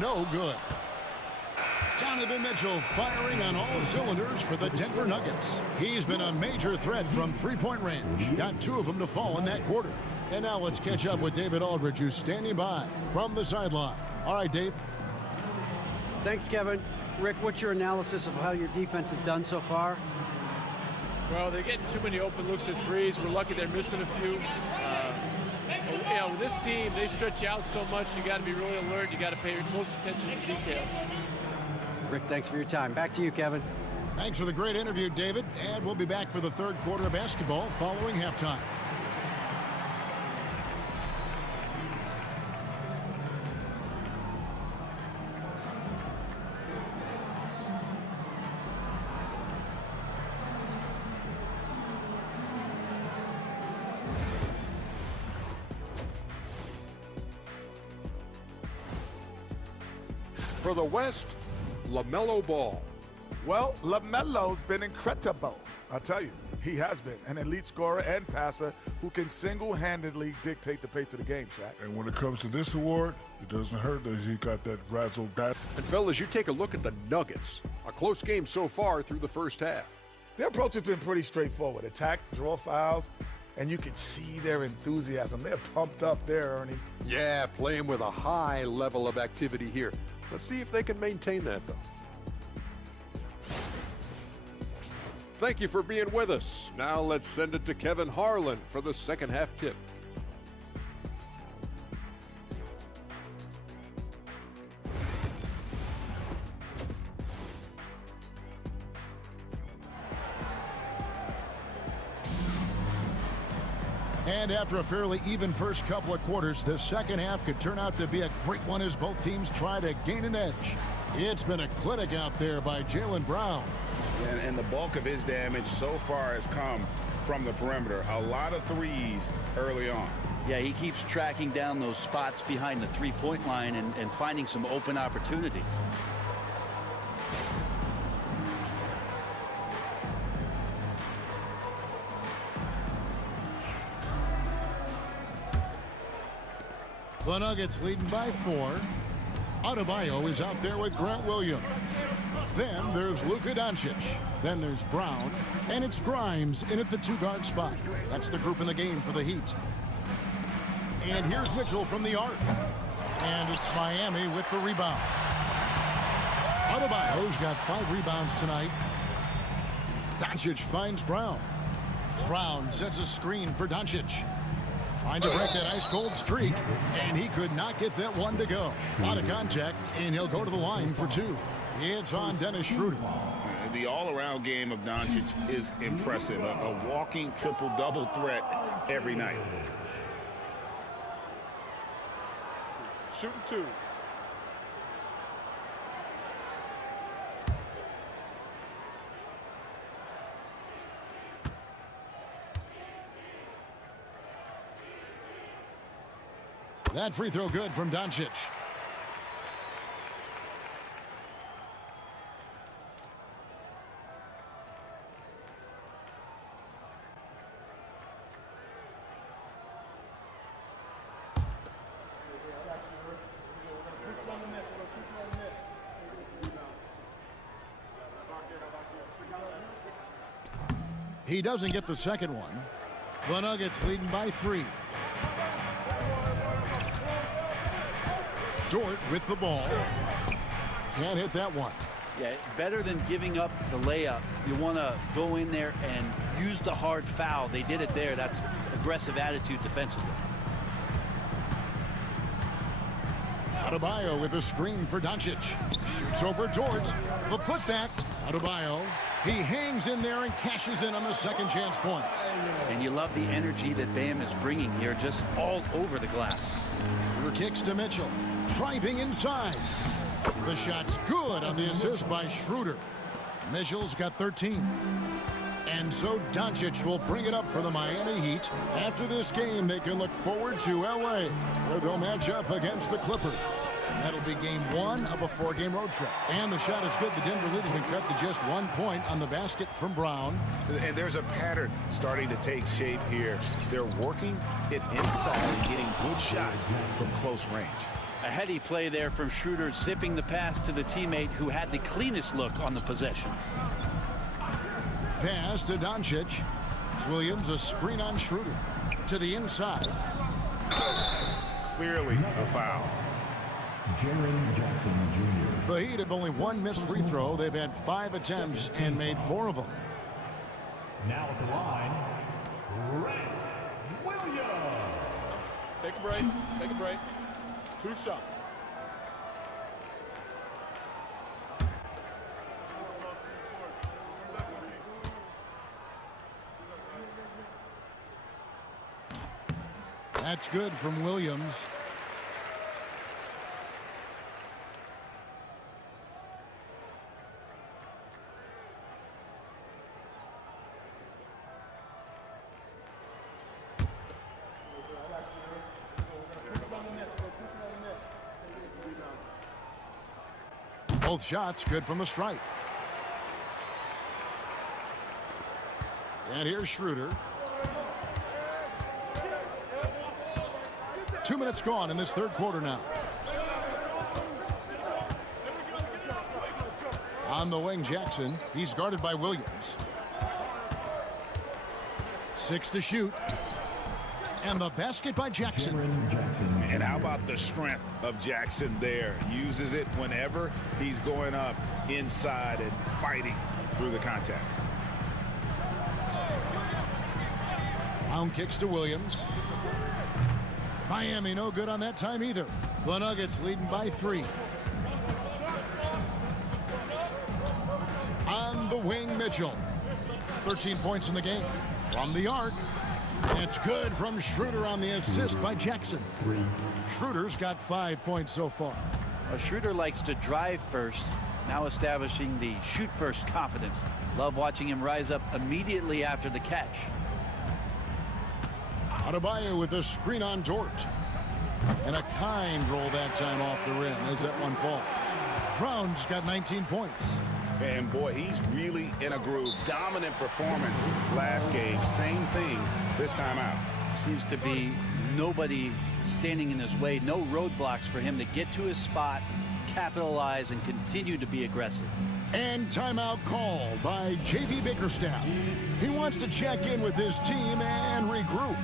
No good. Donovan Mitchell firing on all cylinders for the Denver Nuggets. He's been a major threat from 3-point range. Got 2 of them to fall in that quarter. And now let's catch up with David Aldridge, who's standing by from the sideline. All right, Dave. Thanks, Kevin. Rick, what's your analysis of how your defense has done so far? Well, they're getting too many open looks at threes. We're lucky they're missing a few. You know, with this team, they stretch you out so much, you got to be really alert. You got to pay close attention to the details. Rick, thanks for your time. Back to you, Kevin. Thanks for the great interview, David. And we'll be back for the third quarter of basketball following halftime. For the West, LaMelo Ball. Well, LaMelo's been incredible. I'll tell you, He has been an elite scorer and passer who can single-handedly dictate the pace of the game, Shaq. And when it comes to this award, it doesn't hurt that he got that razzle dazzle. And fellas, you take a look at the Nuggets. A close game so far through the first half. Their approach has been pretty straightforward. Attack, draw fouls, and you can see their enthusiasm. They're pumped up there, Ernie. Yeah, playing with a high level of activity here. Let's see if they can maintain that, though. Thank you for being with us. Now let's send it to Kevin Harlan for the second half tip. And after a fairly even first couple of quarters, the second half could turn out to be a great one as both teams try to gain an edge. It's been a clinic out there by Jaylen Brown. And the bulk of his damage so far has come from the perimeter. A lot of threes early on. Yeah, he keeps tracking down those spots behind the three-point line and finding some open opportunities. The Nuggets leading by 4. Adebayo is out there with Grant Williams. Then there's Luka Doncic. Then there's Brown. And it's Grimes in at the two-guard spot. That's the group in the game for the Heat. And here's Mitchell from the arc. And it's Miami with the rebound. Adebayo's got 5 rebounds tonight. Doncic finds Brown. Brown sets a screen for Doncic. Trying to break that ice-cold streak, and he could not get that one to go. Out of contact, and he'll go to the line for 2. It's on Dennis Schroeder. The all-around game of Doncic is impressive. A walking triple-double threat every night. Shooting 2. That free throw good from Doncic. He doesn't get the second one. The Nuggets leading by 3. Dort with the ball. Can't hit that one. Yeah, better than giving up the layup. You want to go in there and use the hard foul. They did it there. That's aggressive attitude defensively. Adebayo with a screen for Doncic. Shoots over Dort. The putback. Adebayo. He hangs in there and cashes in on the second chance points. And you love the energy that Bam is bringing here, just all over the glass. Schroeder kicks to Mitchell. Driving inside. The shot's good on the assist by Schroeder. Mitchell's got 13. And so Doncic will bring it up for the Miami Heat. After this game, they can look forward to L.A., where they'll match up against the Clippers. That'll be game 1 of a 4-game road trip. And the shot is good. The Denver lead has been cut to just 1 point on the basket from Brown. And there's a pattern starting to take shape here. They're working it inside and getting good shots from close range. A heady play there from Schroeder, zipping the pass to the teammate who had the cleanest look on the possession. Pass to Doncic. Williams, a screen on Schroeder. To the inside. Clearly a foul. Jaren Jackson Jr. The Heat have only 1 missed free throw. They've had 5 attempts and made 4 of them. Now at the line, Grant Williams. Take a break. Take a break. 2 shots. That's good from Williams. Both shots good from the stripe. And here's Schroeder. 2 minutes gone in this third quarter now. On the wing, Jackson. He's guarded by Williams. 6 to shoot. And the basket by Jackson. And how about the strength of Jackson there? Uses it whenever he's going up inside and fighting through the contact. Brown kicks to Williams. Miami no good on that time either. The Nuggets leading by 3. On the wing, Mitchell. 13 points in the game. From the arc. It's good from Schroeder on the assist by Jackson. Schroeder's got 5 points so far. Well, Schroeder likes to drive first, now establishing the shoot first confidence. Love watching him rise up immediately after the catch. Adebayo with a screen on Dort. And a kind roll that time off the rim as that one falls. Brown's got 19 points. And boy, he's really in a groove. Dominant performance last game. Same thing this time out. Seems to be nobody standing in his way. No roadblocks for him to get to his spot, capitalize, and continue to be aggressive. And timeout called by J.B. Bickerstaff. He wants to check in with his team and regroup.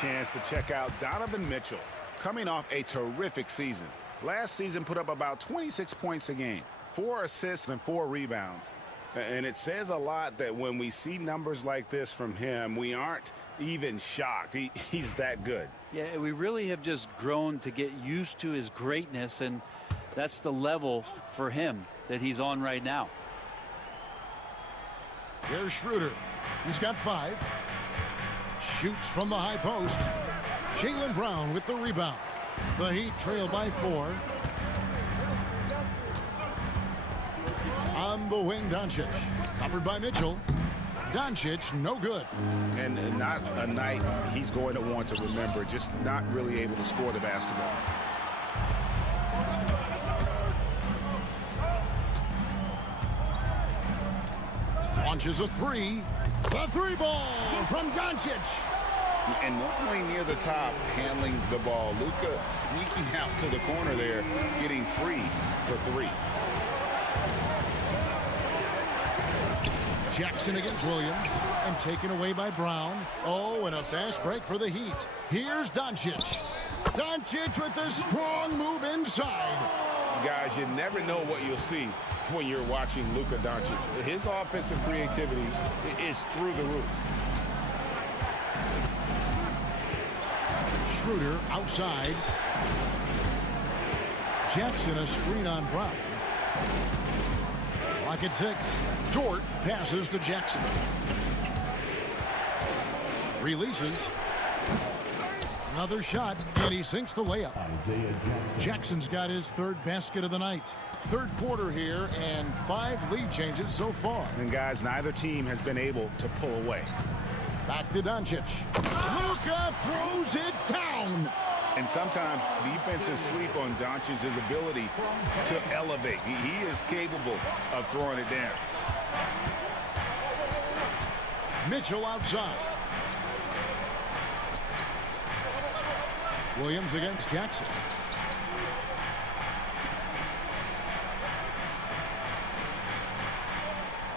Chance to check out Donovan Mitchell, coming off a terrific season. Last season put up about 26 points a game, 4 assists and 4 rebounds. And it says a lot that when we see numbers like this from him, we aren't even shocked. He's that good. Yeah, we really have just grown to get used to his greatness, and that's the level for him that he's on right now. Here's Schroeder. He's got 5. Shoots from the high post. Jaylen Brown with the rebound. The Heat trail by 4. On the wing, Doncic. Covered by Mitchell. Doncic, no good. And not a night he's going to want to remember, just not really able to score the basketball. Launches a 3. The 3 ball from Doncic. And normally near the top, handling the ball. Luka sneaking out to the corner there, getting free for 3. Jackson against Williams, and taken away by Brown. Oh, and a fast break for the Heat. Here's Doncic. Doncic with a strong move inside. Guys, you never know what you'll see when you're watching Luka Doncic. His offensive creativity is through the roof. Schroeder outside. Jackson a screen on Brown. Clock at 6. Dort passes to Jackson. Releases. Another shot, and he sinks the layup. Jackson's got his 3rd basket of the night. Third quarter here, and 5 lead changes so far. And guys, neither team has been able to pull away. Back to Doncic. Luka throws it down. And sometimes defenses sleep on Doncic's ability to elevate. He is capable of throwing it down. Mitchell outside. Williams against Jackson.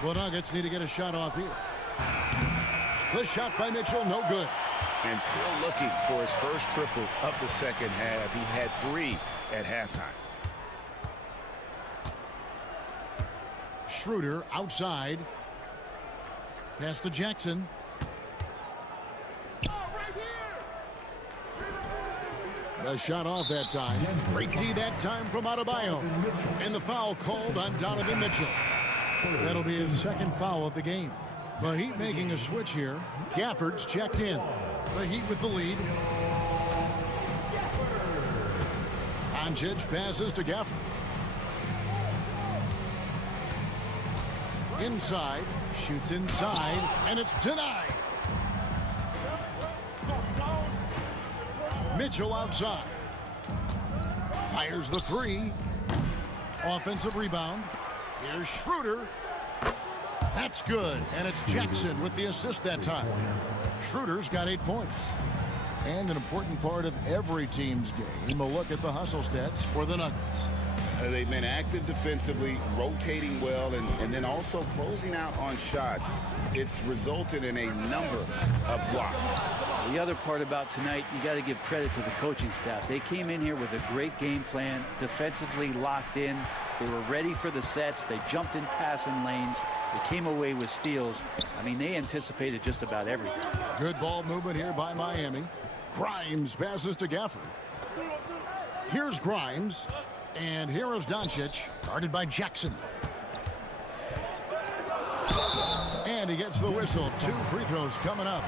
The Nuggets need to get a shot off here. The shot by Mitchell, no good. And still looking for his first triple of the second half. He had 3 at halftime. Schroeder outside. Pass to Jackson. The shot off that time. Great D that time from Adebayo. And the foul called on Donovan Mitchell. That'll be his second foul of the game. The Heat making a switch here. Gafford's checked in. The Heat with the lead. Doncic passes to Gafford. Inside. Shoots inside. And it's denied. Mitchell outside. Fires the 3. Offensive rebound. Here's Schroeder. That's good. And it's Jackson with the assist that time. Schroeder's got 8 points. And an important part of every team's game, a look at the hustle stats for the Nuggets. They've been active defensively, rotating well, and then also closing out on shots. It's resulted in a number of blocks. The other part about tonight, you got to give credit to the coaching staff. They came in here with a great game plan, defensively locked in. They were ready for the sets. They jumped in passing lanes. They came away with steals. I mean, they anticipated just about everything. Good ball movement here by Miami. Grimes passes to Gafford. Here's Grimes. And here is Doncic, guarded by Jackson. And he gets the whistle. 2 free throws coming up.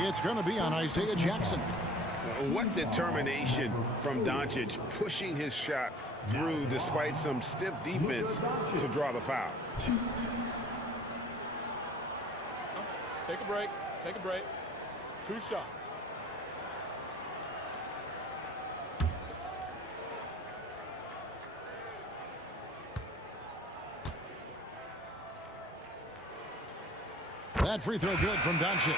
It's going to be on Isaiah Jackson. What determination from Doncic, pushing his shot through despite some stiff defense to draw the foul. Take a break. Take a break. 2 shots. That free throw good from Doncic.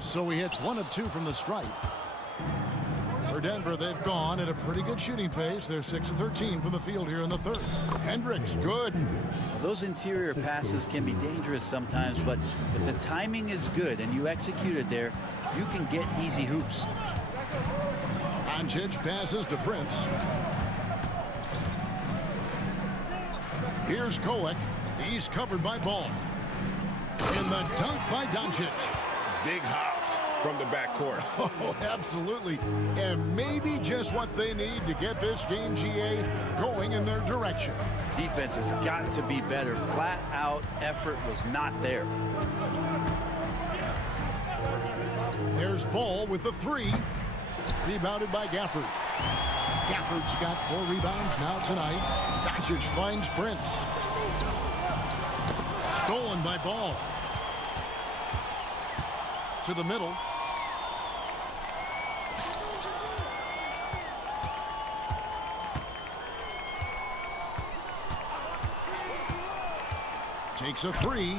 So he hits 1 of 2 from the stripe. For Denver, they've gone at a pretty good shooting pace. They're 6 of 13 from the field here in the third. Hendricks, good. Those interior passes can be dangerous sometimes, but if the timing is good and you execute it there, you can get easy hoops. Doncic passes to Prince. Here's Kolek. He's covered by Ball. And the dunk by Doncic. Big hops from the backcourt. Oh, absolutely. And maybe just what they need to get this game, GA, going in their direction. Defense has got to be better. Flat out effort was not there. There's Ball with the 3. Rebounded by Gafford. Gafford's got 4 rebounds now tonight. Doncic finds Prince. Stolen by Ball. To the middle. Takes a 3.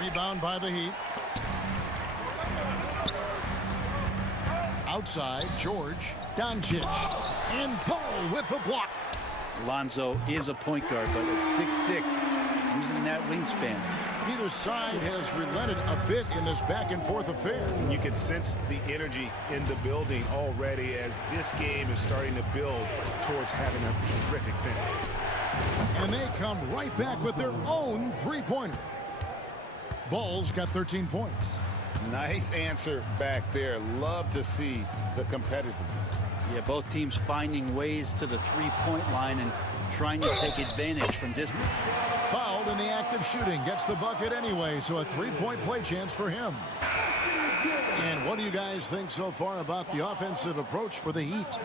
Rebound by the Heat. Outside, George. Doncic. And Paul with the block. Lonzo is a point guard, but at 6'6", using that wingspan. Neither side has relented a bit in this back-and-forth affair. You can sense the energy in the building already as this game is starting to build towards having a terrific finish. And they come right back with their own three-pointer. Ball's got 13 points. Nice answer back there. Love to see the competitiveness. Yeah, both teams finding ways to the three-point line and trying to take advantage from distance. Fouled in the act of shooting. Gets the bucket anyway, so a three-point play chance for him. And what do you guys think so far about the offensive approach for the Heat?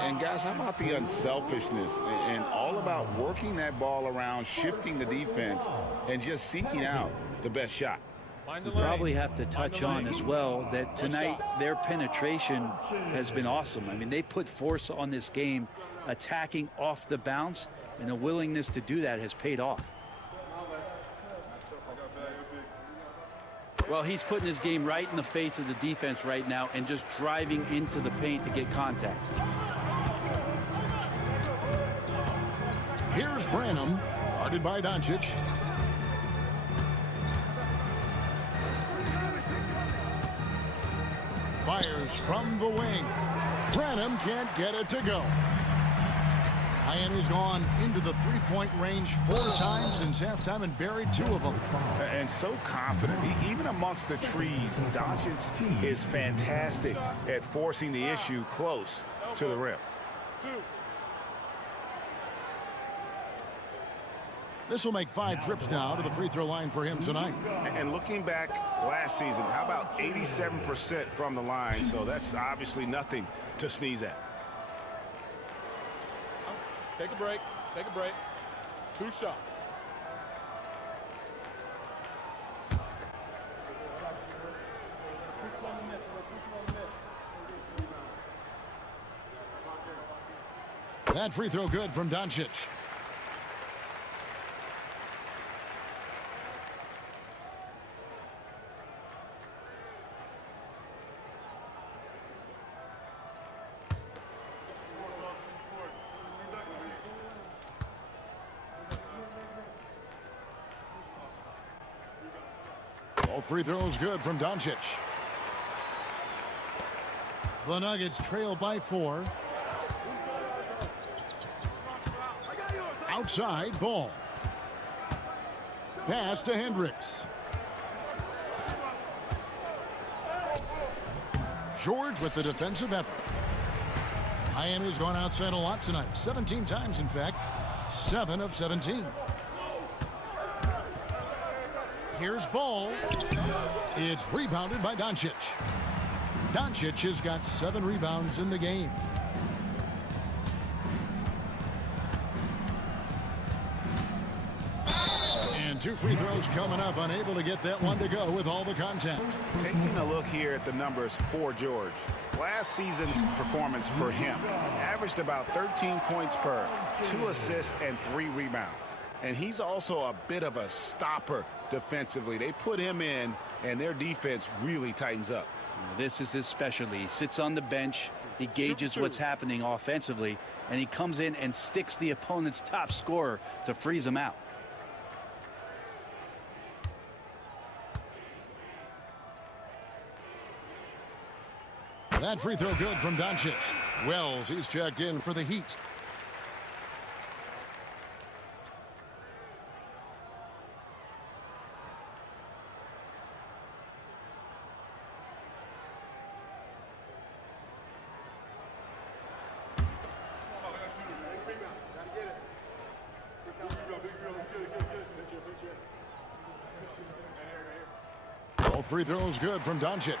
And guys, how about the unselfishness and all about working that ball around, shifting the defense, and just seeking out the best shot? We probably have to touch on as well that tonight their penetration has been awesome. I mean, they put force on this game, attacking off the bounce, and a willingness to do that has paid off. Well, he's putting his game right in the face of the defense right now and just driving into the paint to get contact. Here's Branham, guarded by Doncic. Fires from the wing. Branham can't get it to go. Miami's gone into the three-point range 4 times since halftime and buried 2 of them. And so confident. Even amongst the trees, Doncic is fantastic at forcing the issue close to the rim. This will make 5 trips now to the free throw line for him tonight. And looking back last season, how about 87% from the line? So that's obviously nothing to sneeze at. Take a break. Take a break. 2 shots. That free throw good from Doncic. All free throws good from Doncic. The Nuggets trail by 4. Outside, Ball. Pass to Hendricks. George with the defensive effort. Miami's gone outside a lot tonight. 17 times, in fact. 7 of 17. Here's Ball. It's rebounded by Doncic. Doncic has got 7 rebounds in the game. And 2 free throws coming up. Unable to get that one to go with all the contact. Taking a look here at the numbers for George. Last season's performance for him averaged about 13 points per, 2 assists, and 3 rebounds. And he's also a bit of a stopper defensively. They put him in, and their defense really tightens up. This is his specialty. He sits on the bench, he gauges what's happening offensively, and he comes in and sticks the opponent's top scorer to freeze him out. That free throw good from Doncic. Wells, he's checked in for the Heat. All free throws good from Doncic.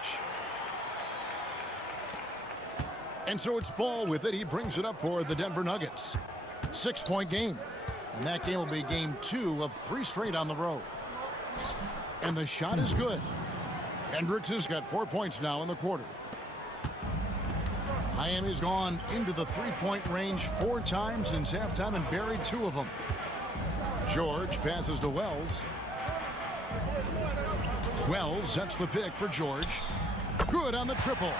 And so it's Ball with it. He brings it up for the Denver Nuggets. 6-point game. And that game will be game 2 of 3 straight on the road. And the shot is good. Hendricks has got 4 points now in the quarter. Miami's gone into the 3-point range 4 times since halftime and buried 2 of them. George passes to Wells. Wells sets the pick for George. Good on the triple.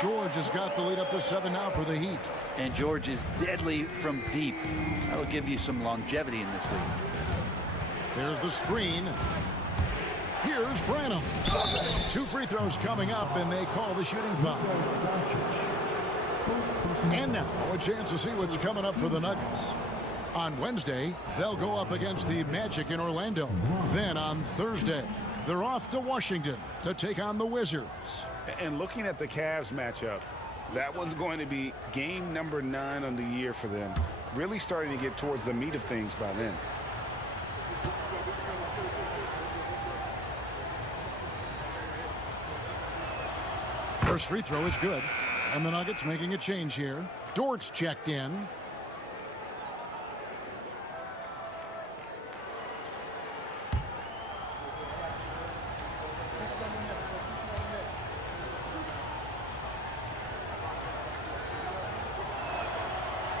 George has got the lead up to 7 now for the Heat. And George is deadly from deep. That will give you some longevity in this league. There's the screen. Here's Branham. 2 free throws coming up, and they call the shooting foul. And now a chance to see what's coming up for the Nuggets. On Wednesday, they'll go up against the Magic in Orlando. Then on Thursday, they're off to Washington to take on the Wizards. And looking at the Cavs matchup, that one's going to be game number 9 on the year for them. Really starting to get towards the meat of things by then. First free throw is good. And the Nuggets making a change here. Dort's checked in.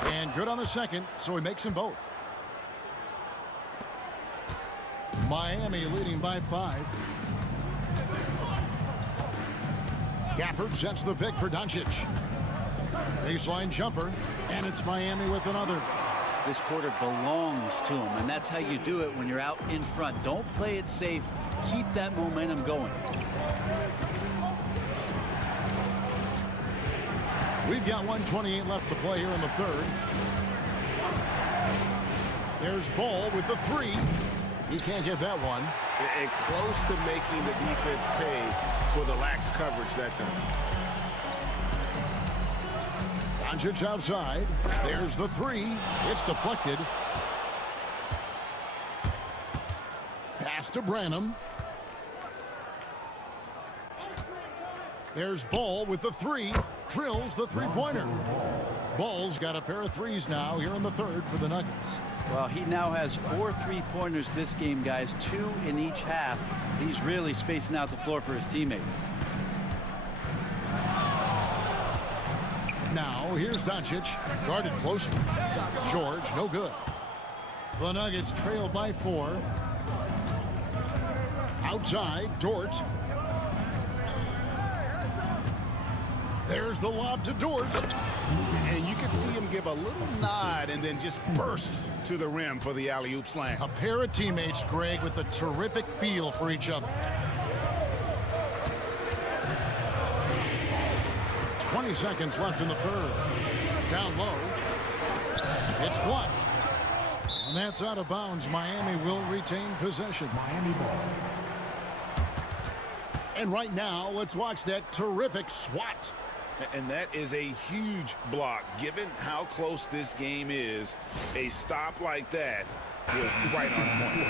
And good on the second, so he makes them both. Miami leading by 5. Gafford sets the pick for Doncic. Baseline jumper, and it's Miami with another. This quarter belongs to him, and that's how you do it when you're out in front. Don't play it safe. Keep that momentum going. We've got 1:28 left to play here in the third. There's Ball with the 3. He can't get that one. And close to making the defense pay for the lax coverage that time. Doncic outside. There's the 3. It's deflected. Pass to Branham. There's Ball with the 3. Drills the three-pointer. Ball's got a pair of 3s now here in the third for the Nuggets. Well, he now has 4 3-pointers this game, guys. 2 in each half. He's really spacing out the floor for his teammates. Now, here's Doncic, guarded closely. George, no good. The Nuggets trail by 4. Outside, Dort. There's the lob to Dort. And you can see him give a little nod and then just burst to the rim for the alley-oop slam. A pair of teammates, Greg, with a terrific feel for each other. 20 seconds left in the third. Down low. It's blocked. And that's out of bounds. Miami will retain possession. Miami ball. And right now, let's watch that terrific swat. And that is a huge block. Given how close this game is, a stop like that was right on point.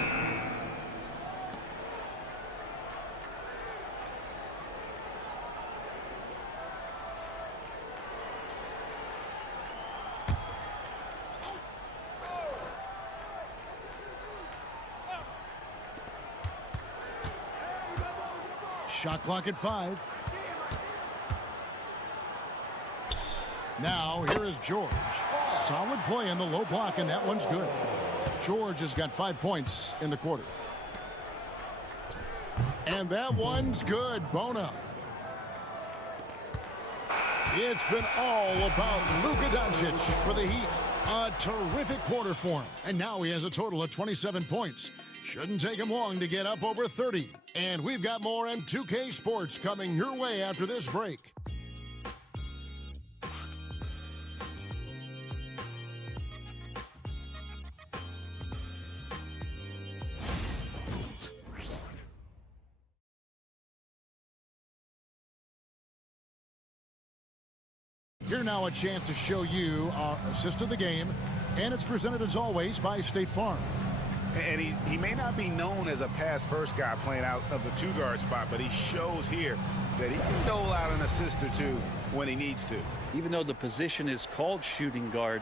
Shot clock at 5. Now, here is George. Solid play in the low block, and that one's good. George has got 5 points in the quarter. And that one's good. Bona. It's been all about Luka Doncic for the Heat. A terrific quarter for him. And now he has a total of 27 points. Shouldn't take him long to get up over 30. And we've got more M2K Sports coming your way after this break. Here now a chance to show you our assist of the game, and it's presented as always by State Farm. And he may not be known as a pass-first guy playing out of the 2-guard spot, but he shows here that he can dole out an assist or two when he needs to. Even though the position is called shooting guard,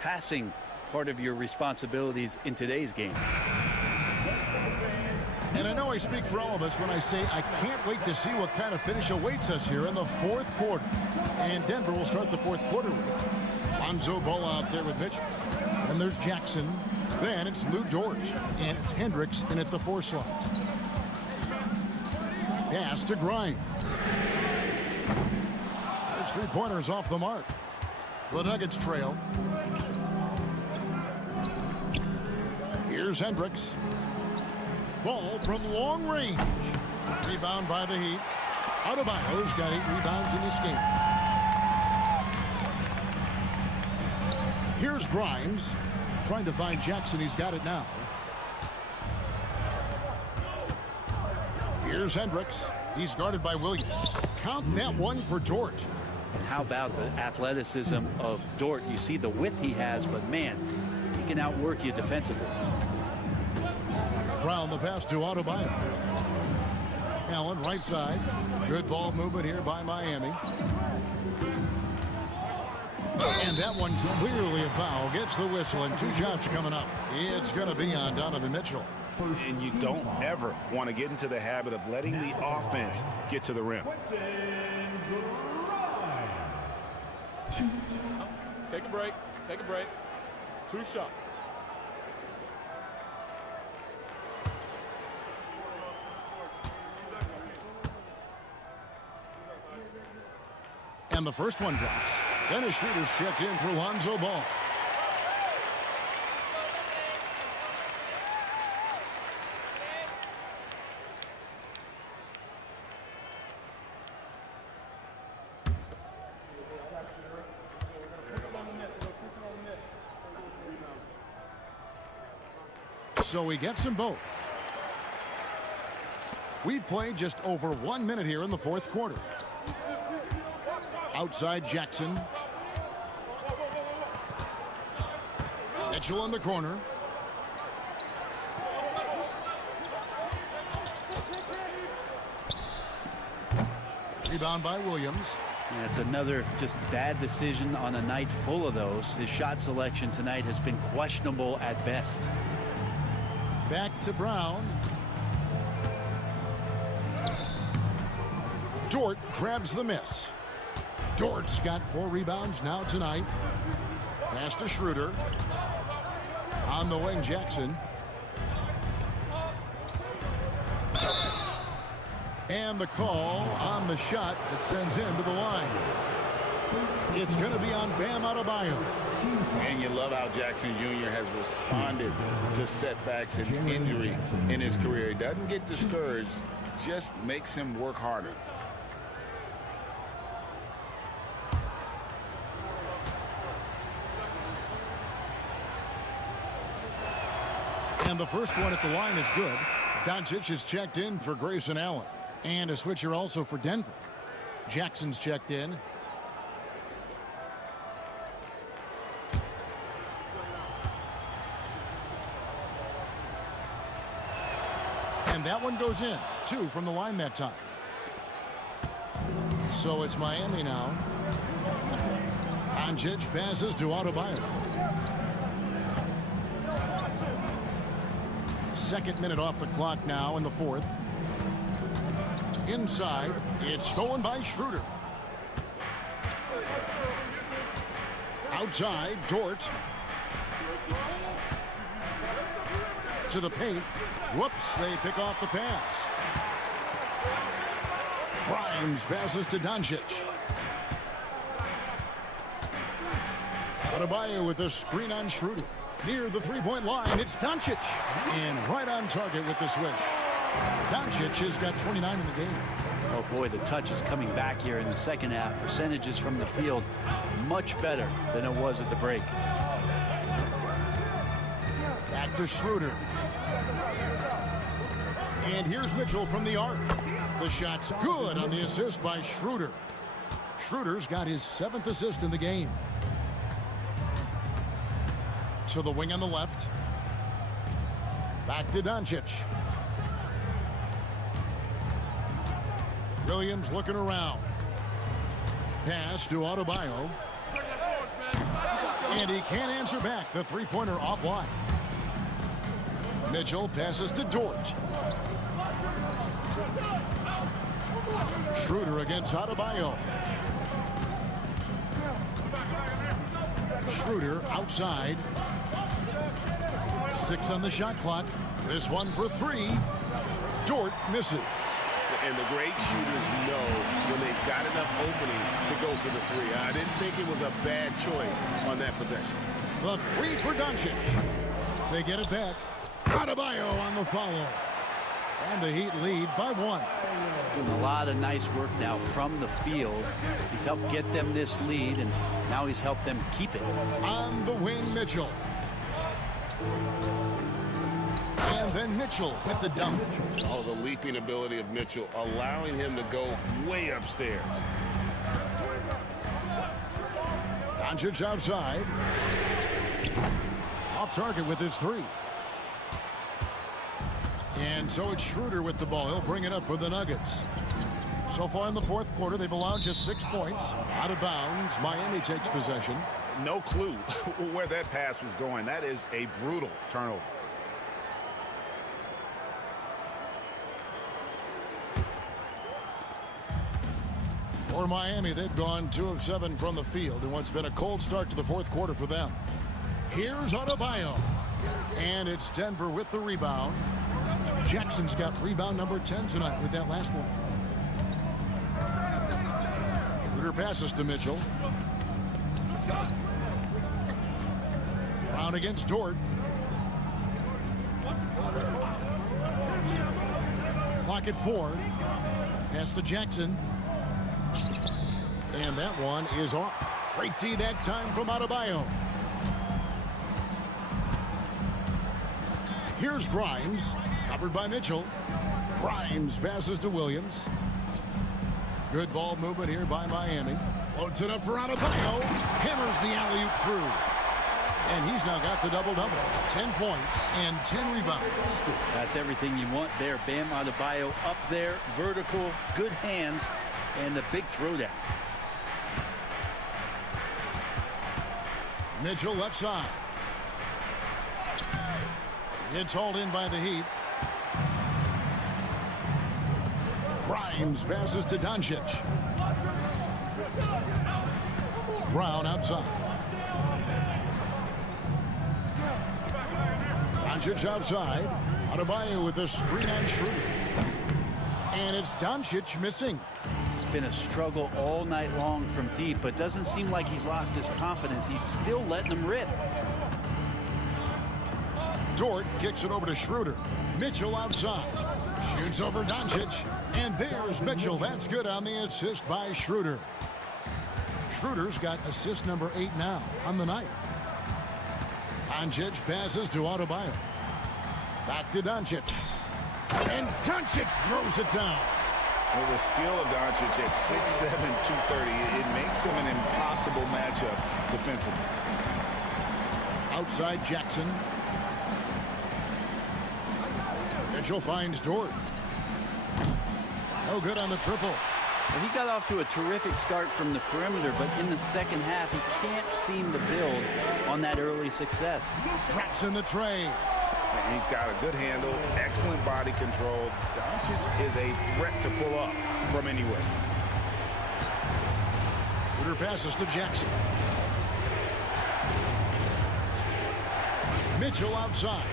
passing part of your responsibilities in today's game. And I know I speak for all of us when I say I can't wait to see what kind of finish awaits us here in the fourth quarter. And Denver will start the fourth quarter with Lonzo Ball out there with Mitchell. And there's Jackson. Then it's Lou Dort. And it's Hendricks in at the 4 slot. Pass to Grimes. There's 3-pointers off the mark. The Nuggets trail. Here's Hendricks. Ball from long range. Rebound by the Heat. Adebayo's got 8 rebounds in this game. Here's Grimes. Trying to find Jackson. He's got it now. Here's Hendricks. He's guarded by Williams. Count that one for Dort. And how about the athleticism of Dort? You see the width he has, but man, he can outwork you defensively. Brown the pass to Adebayo. Allen right side. Good ball movement here by Miami. And that one clearly a foul. Gets the whistle and 2 shots coming up. It's going to be on Donovan Mitchell. And you don't ever want to get into the habit of letting the offense get to the rim. Take a break. Take a break. 2 shots. And the first one drops. Dennis Schroeder's checked in for Lonzo Ball. So he gets them both. We've played just over 1 minute here in the 4th quarter. Outside Jackson. Mitchell in the corner. Rebound by Williams. Yeah, it's another just bad decision on a night full of those. His shot selection tonight has been questionable at best. Back to Brown. Dort grabs the miss. Dort's got 4 rebounds now tonight. Pass to Schroeder. On the wing, Jackson. And the call on the shot that sends him to the line. It's going to be on Bam Adebayo. And you love how Jackson Jr. has responded to setbacks and injury in his career. He doesn't get discouraged, just makes him work harder. And the first one at the line is good. Doncic is checked in for Grayson Allen. And a switcher also for Denver. Jackson's checked in. And that one goes in. 2 from the line that time. So it's Miami now. Doncic passes to Adebayo. 2nd minute off the clock now in the 4th. Inside, it's stolen by Schroeder. Outside, Dort. To the paint. Whoops, they pick off the pass. Grimes passes to Doncic. Adebayo with a screen on Schroeder. Near the 3-point line, it's Doncic. And right on target with the switch. Doncic has got 29 in the game. Oh boy, the touch is coming back here in the 2nd half. Percentages from the field much better than it was at the break. Back to Schroeder. And here's Mitchell from the arc. The shot's good on the assist by Schroeder. Schroeder's got his 7th assist in the game. To the wing on the left. Back to Doncic. Williams looking around. Pass to Adebayo. And he can't answer back. The 3-pointer offline. Mitchell passes to Dort. Schroeder against Adebayo. Schroeder outside. 6 on the shot clock. This one for 3. Dort misses. And the great shooters know when they've got enough opening to go for the 3. I didn't think it was a bad choice on that possession. The 3 for Doncic. They get it back. Adebayo on the follow. And the Heat lead by 1. Doing a lot of nice work now from the field. He's helped get them this lead, and now he's helped them keep it. On the wing, Mitchell. And then Mitchell with the dunk. Oh, the leaping ability of Mitchell, allowing him to go way upstairs. Doncic outside. Off target with his 3. And so it's Schroeder with the ball. He'll bring it up for the Nuggets. So far in the fourth quarter, they've allowed just 6 points. Out of bounds, Miami takes possession. No clue where that pass was going. That is a brutal turnover. For Miami, they've gone 2 of 7 from the field in what's been a cold start to the fourth quarter for them. Here's Adebayo. And it's Denver with the rebound. Jackson's got rebound number 10 tonight with that last one. Schroeder passes to Mitchell. Brown against Dort. Clock at 4. Pass to Jackson. And that one is off. Great D that time from Adebayo. Here's Grimes. Covered by Mitchell. Grimes passes to Williams. Good ball movement here by Miami. Floats it up for Adebayo. Hammers the alley-oop through. And he's now got the double-double. 10 points and 10 rebounds. That's everything you want there. Bam Adebayo up there, vertical, good hands, and the big throwdown. Mitchell left side. It's hauled in by the Heat. Grimes passes to Doncic. Brown outside. Doncic outside. Adebayo with a screen on Schroeder. And it's Doncic missing. It's been a struggle all night long from deep, but doesn't seem like he's lost his confidence. He's still letting them rip. Dort kicks it over to Schroeder. Mitchell outside. Shoots over Doncic. And there's Mitchell. That's good on the assist by Schroeder. Schroeder's got assist number 8 now on the night. Doncic passes to Adebayo. Back to Doncic. And Doncic throws it down. Well, the skill of Doncic at 6'7", 230, it makes him an impossible matchup defensively. Outside Jackson. Mitchell finds Dort. No good on the triple. Well, he got off to a terrific start from the perimeter, but in the second half, he can't seem to build on that early success. Drops in the tray. And he's got a good handle, excellent body control. Doncic is a threat to pull up from anywhere. Schroeder passes to Jackson. Mitchell outside.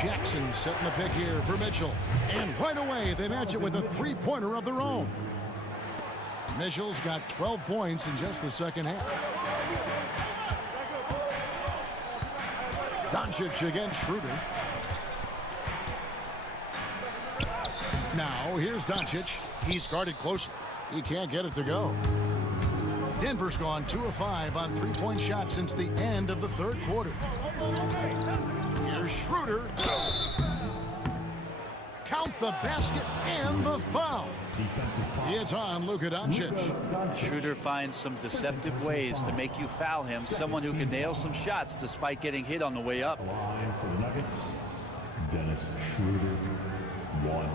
Jackson setting the pick here for Mitchell. And right away, they match it with a three-pointer of their own. Mitchell's got 12 points in just the second half. Doncic against Schroeder. Now, here's Doncic. He's guarded closely. He can't get it to go. Denver's gone 2 of 5 on three-point shots since the end of the third quarter. Here's Schroeder. Count the basket and the foul. It's on Luka Doncic. Schroeder finds some deceptive ways to make you foul him. Someone who can nail some shots despite getting hit on the way up. Line for the Nuggets, Dennis Schroeder, 1.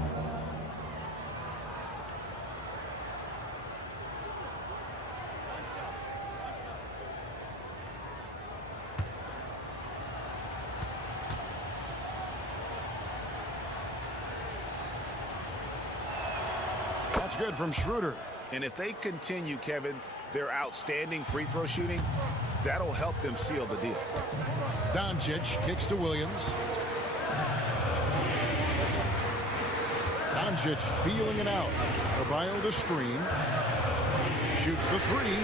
That's good from Schroeder. And if they continue, Kevin, their outstanding free throw shooting, that'll help them seal the deal. Doncic kicks to Williams. Doncic feeling it out. Adebayo the screen. Shoots the three.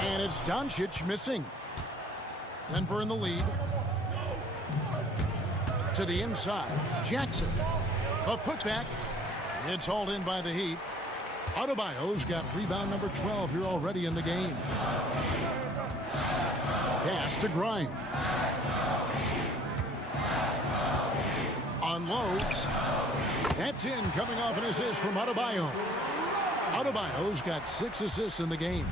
And it's Doncic missing. Denver in the lead. To the inside. Jackson. A putback. It's hauled in by the Heat. Adebayo's got rebound number 12 here already in the game. Pass to Grimes. Unloads. That's in, coming off an assist from Adebayo. Adebayo's got 6 assists in the game.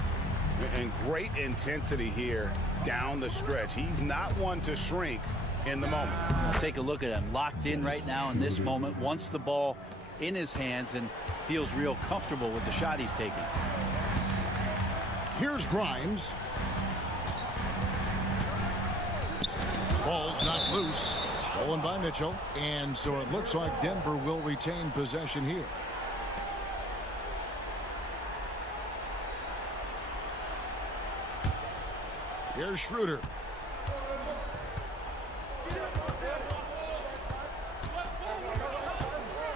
And great intensity here down the stretch. He's not one to shrink in the moment. Take a look at him, locked in right now in this moment, wants the ball in his hands and feels real comfortable with the shot he's taking. Here's Grimes. Ball's knocked loose, stolen by Mitchell, and so it looks like Denver will retain possession here. Here's Schroeder.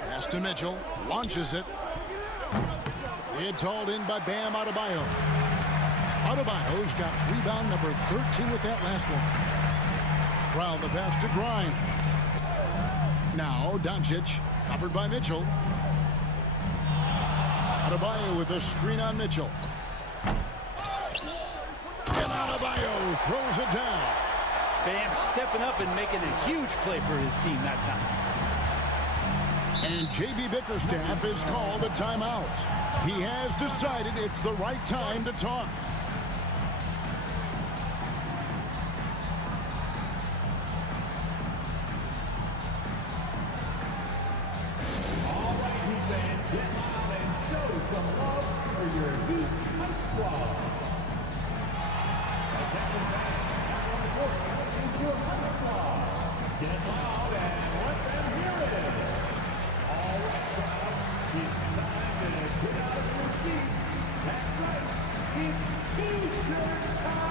Pass to Mitchell, launches it. It's hauled in by Bam Adebayo. Adebayo's got rebound number 13 with that last one. Brown the pass to Grimes. Now Doncic, covered by Mitchell. Adebayo with a screen on Mitchell. And Adebayo throws it down. Bam stepping up and making a huge play for his team that time. And J.B. Bickerstaff is called a timeout. He has decided it's the right time to talk. All right, you fans, get out and show some love for your Heat High Squad. Attacking back out on the court is your High Squad. Get loud and let them hear it. All right, crowd, it's time to get out of your seats. That's right, it's T-shirt time.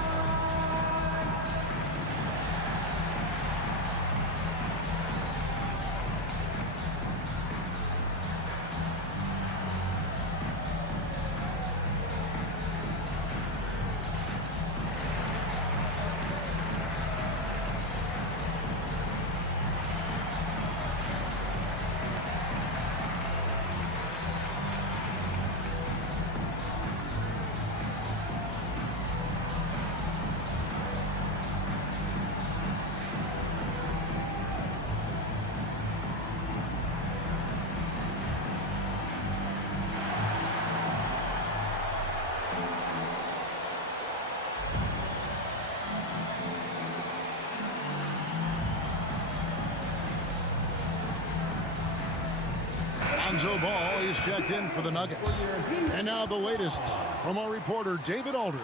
Lonzo Ball is checked in for the Nuggets. And now the latest from our reporter, David Aldridge.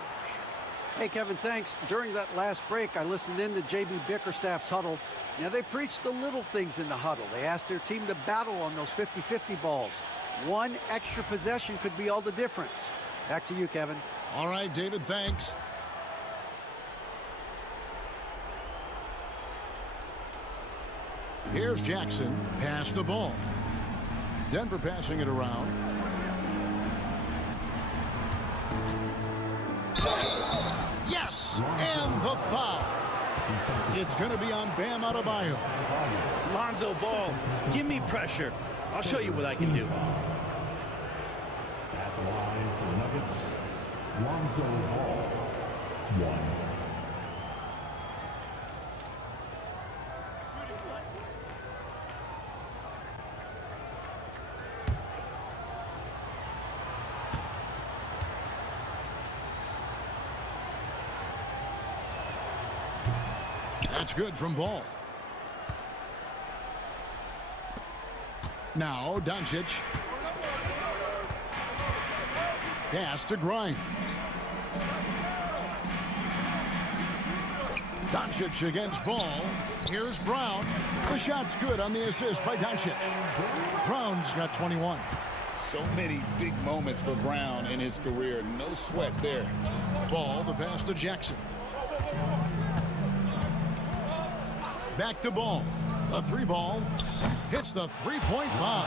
Hey, Kevin, thanks. During that last break, I listened in to J.B. Bickerstaff's huddle. Now, they preached the little things in the huddle. They asked their team to battle on those 50-50 balls. One extra possession could be all the difference. Back to you, Kevin. All right, David, thanks. Here's Jackson, pass the ball. Denver passing it around. Yes, and the foul. It's going to be on Bam Adebayo. Lonzo Ball, give me pressure. I'll show you what I can do. At the line for the Nuggets, Lonzo Ball, 1. That's good from Ball. Now Doncic. Pass to Grimes. Doncic against Ball. Here's Brown. The shot's good on the assist by Doncic. Brown's got 21. So many big moments for Brown in his career. No sweat there. Ball, the pass to Jackson. Back to Ball. A 3-ball. Hits the three-point bomb.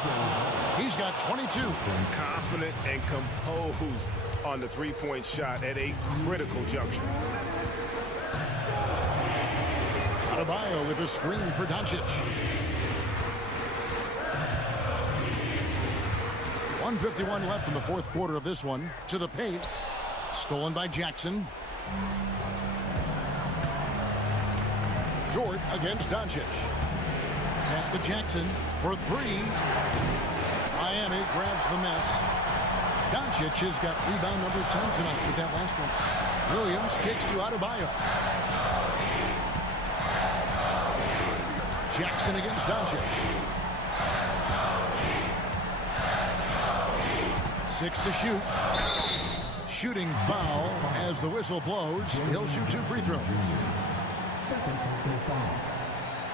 He's got 22. Confident and composed on the three-point shot at a critical juncture. Adebayo with a screen for Doncic. 1:51 left in the fourth quarter of this one. To the paint. Stolen by Jackson. Dort against Doncic. Pass to Jackson for 3. Miami grabs the miss. Doncic has got rebound number 10 tonight with that last one. Williams kicks to Adebayo. Jackson against Doncic. 6 to shoot. Shooting foul as the whistle blows. He'll shoot 2 free throws. Second personal foul.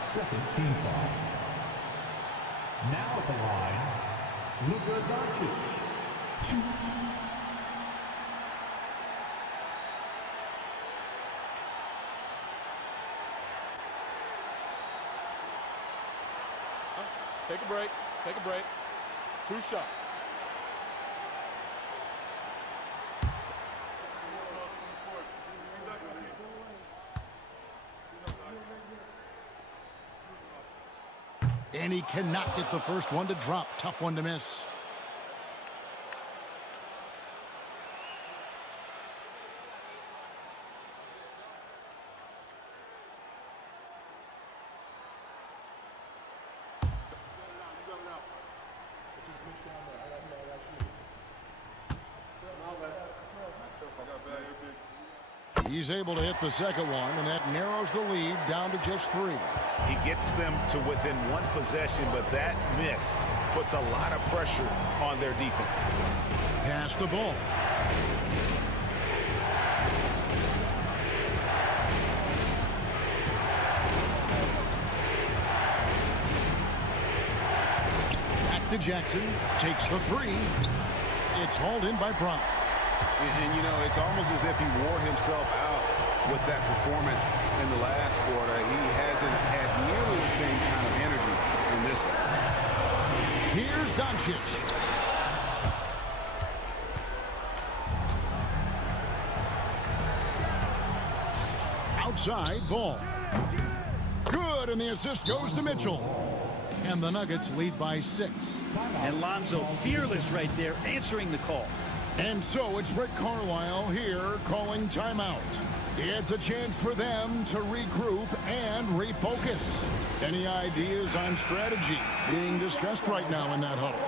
Second team foul. Now at the line, Luka Doncic. 2. Take a break. Take a break. 2 shots. And he cannot get the first one to drop. Tough one to miss. He's able to hit the second one, and that narrows the lead down to just 3. He gets them to within 1 possession, but that miss puts a lot of pressure on their defense. Pass the ball. Back to Jackson. Takes the 3. It's hauled in by Brown. And, you know, it's almost as if he wore himself out with that performance in the last quarter. He hasn't had nearly the same kind of energy in this one. Here's Doncic. Outside ball. Good, and the assist goes to Mitchell. And the Nuggets lead by 6. And Lonzo fearless right there, answering the call. And so it's Rick Carlisle here calling timeout. It's a chance for them to regroup and refocus. Any ideas on strategy being discussed right now in that huddle?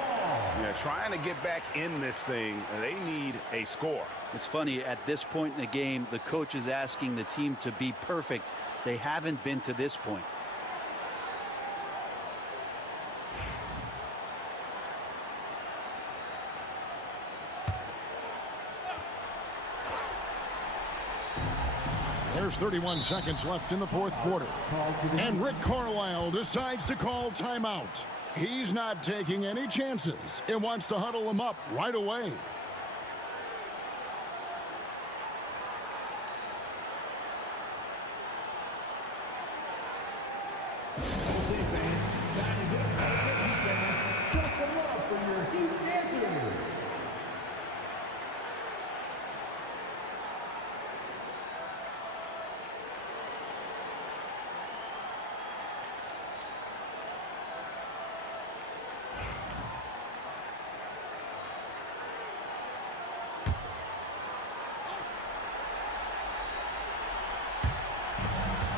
Yeah, trying to get back in this thing, they need a score. It's funny, at this point in the game, the coach is asking the team to be perfect. They haven't been to this point. There's 31 seconds left in the 4th quarter. And Rick Carlisle decides to call timeout. He's not taking any chances and wants to huddle them up right away.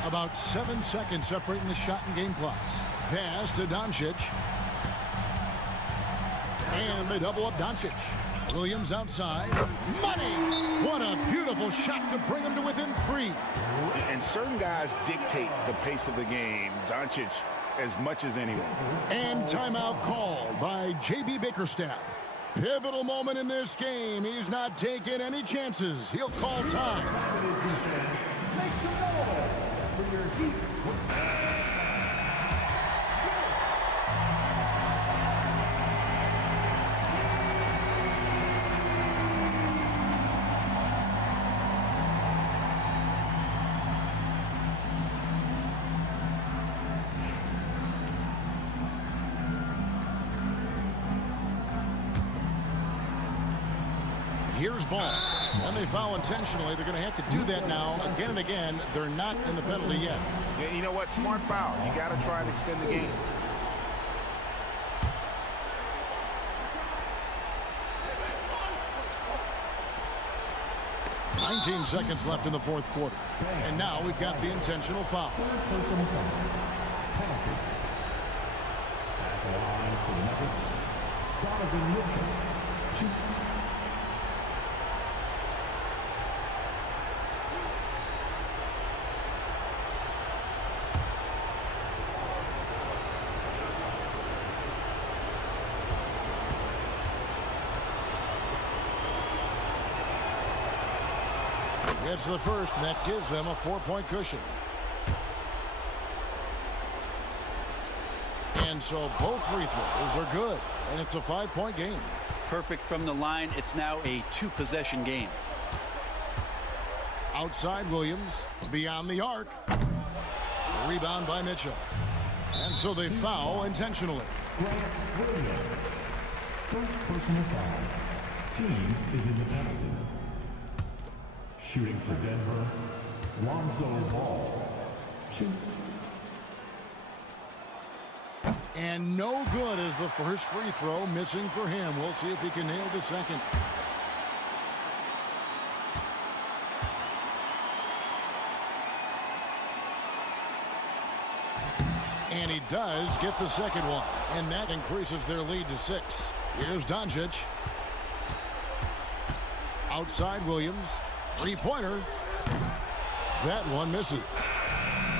About 7 seconds separating the shot and game clocks. Pass to Doncic. And they double up Doncic. Williams outside. Money! What a beautiful shot to bring him to within 3. And certain guys dictate the pace of the game. Doncic as much as anyone. And timeout called by J.B. Bickerstaff. Pivotal moment in this game. He's not taking any chances. He'll call time. Make some noise for your Heat. Here's ball. And they foul intentionally. They're going to have to do that now again and again. They're not in the penalty yet. Yeah, you know what? Smart foul. You got to try and extend the game. "19 seconds left in the 4th quarter. And now we've got the intentional foul. Personal foul. Penalty. At the line for the Nuggets, Donovan Mitchell. 2. Gets the first, and that gives them a 4-point cushion. And so both free throws are good, and it's a 5-point game. Perfect from the line. It's now a 2-possession game. Outside Williams, beyond the arc. A rebound by Mitchell. And so they foul intentionally. Grant Williams. First personal foul. Team is in the penalty. Shooting for Denver, Lonzo Ball. 2. And no good as the first free throw, missing for him. We'll see if he can nail the second. And he does get the second one, and that increases their lead to 6. Here's Doncic. Outside Williams. Three-pointer. That one misses.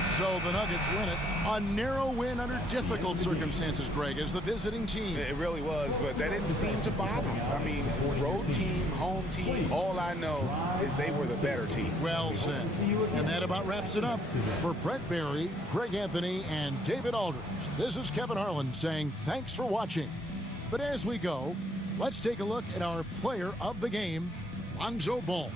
So the Nuggets win it. A narrow win under difficult circumstances, Greg, as the visiting team. It really was, but that didn't seem to bother him. I mean, road team, home team, all I know is they were the better team. Well said. And that about wraps it up. For Brett Barry, Craig Anthony, and David Aldridge, this is Kevin Harlan saying thanks for watching. But as we go, let's take a look at our player of the game, Lonzo Ball.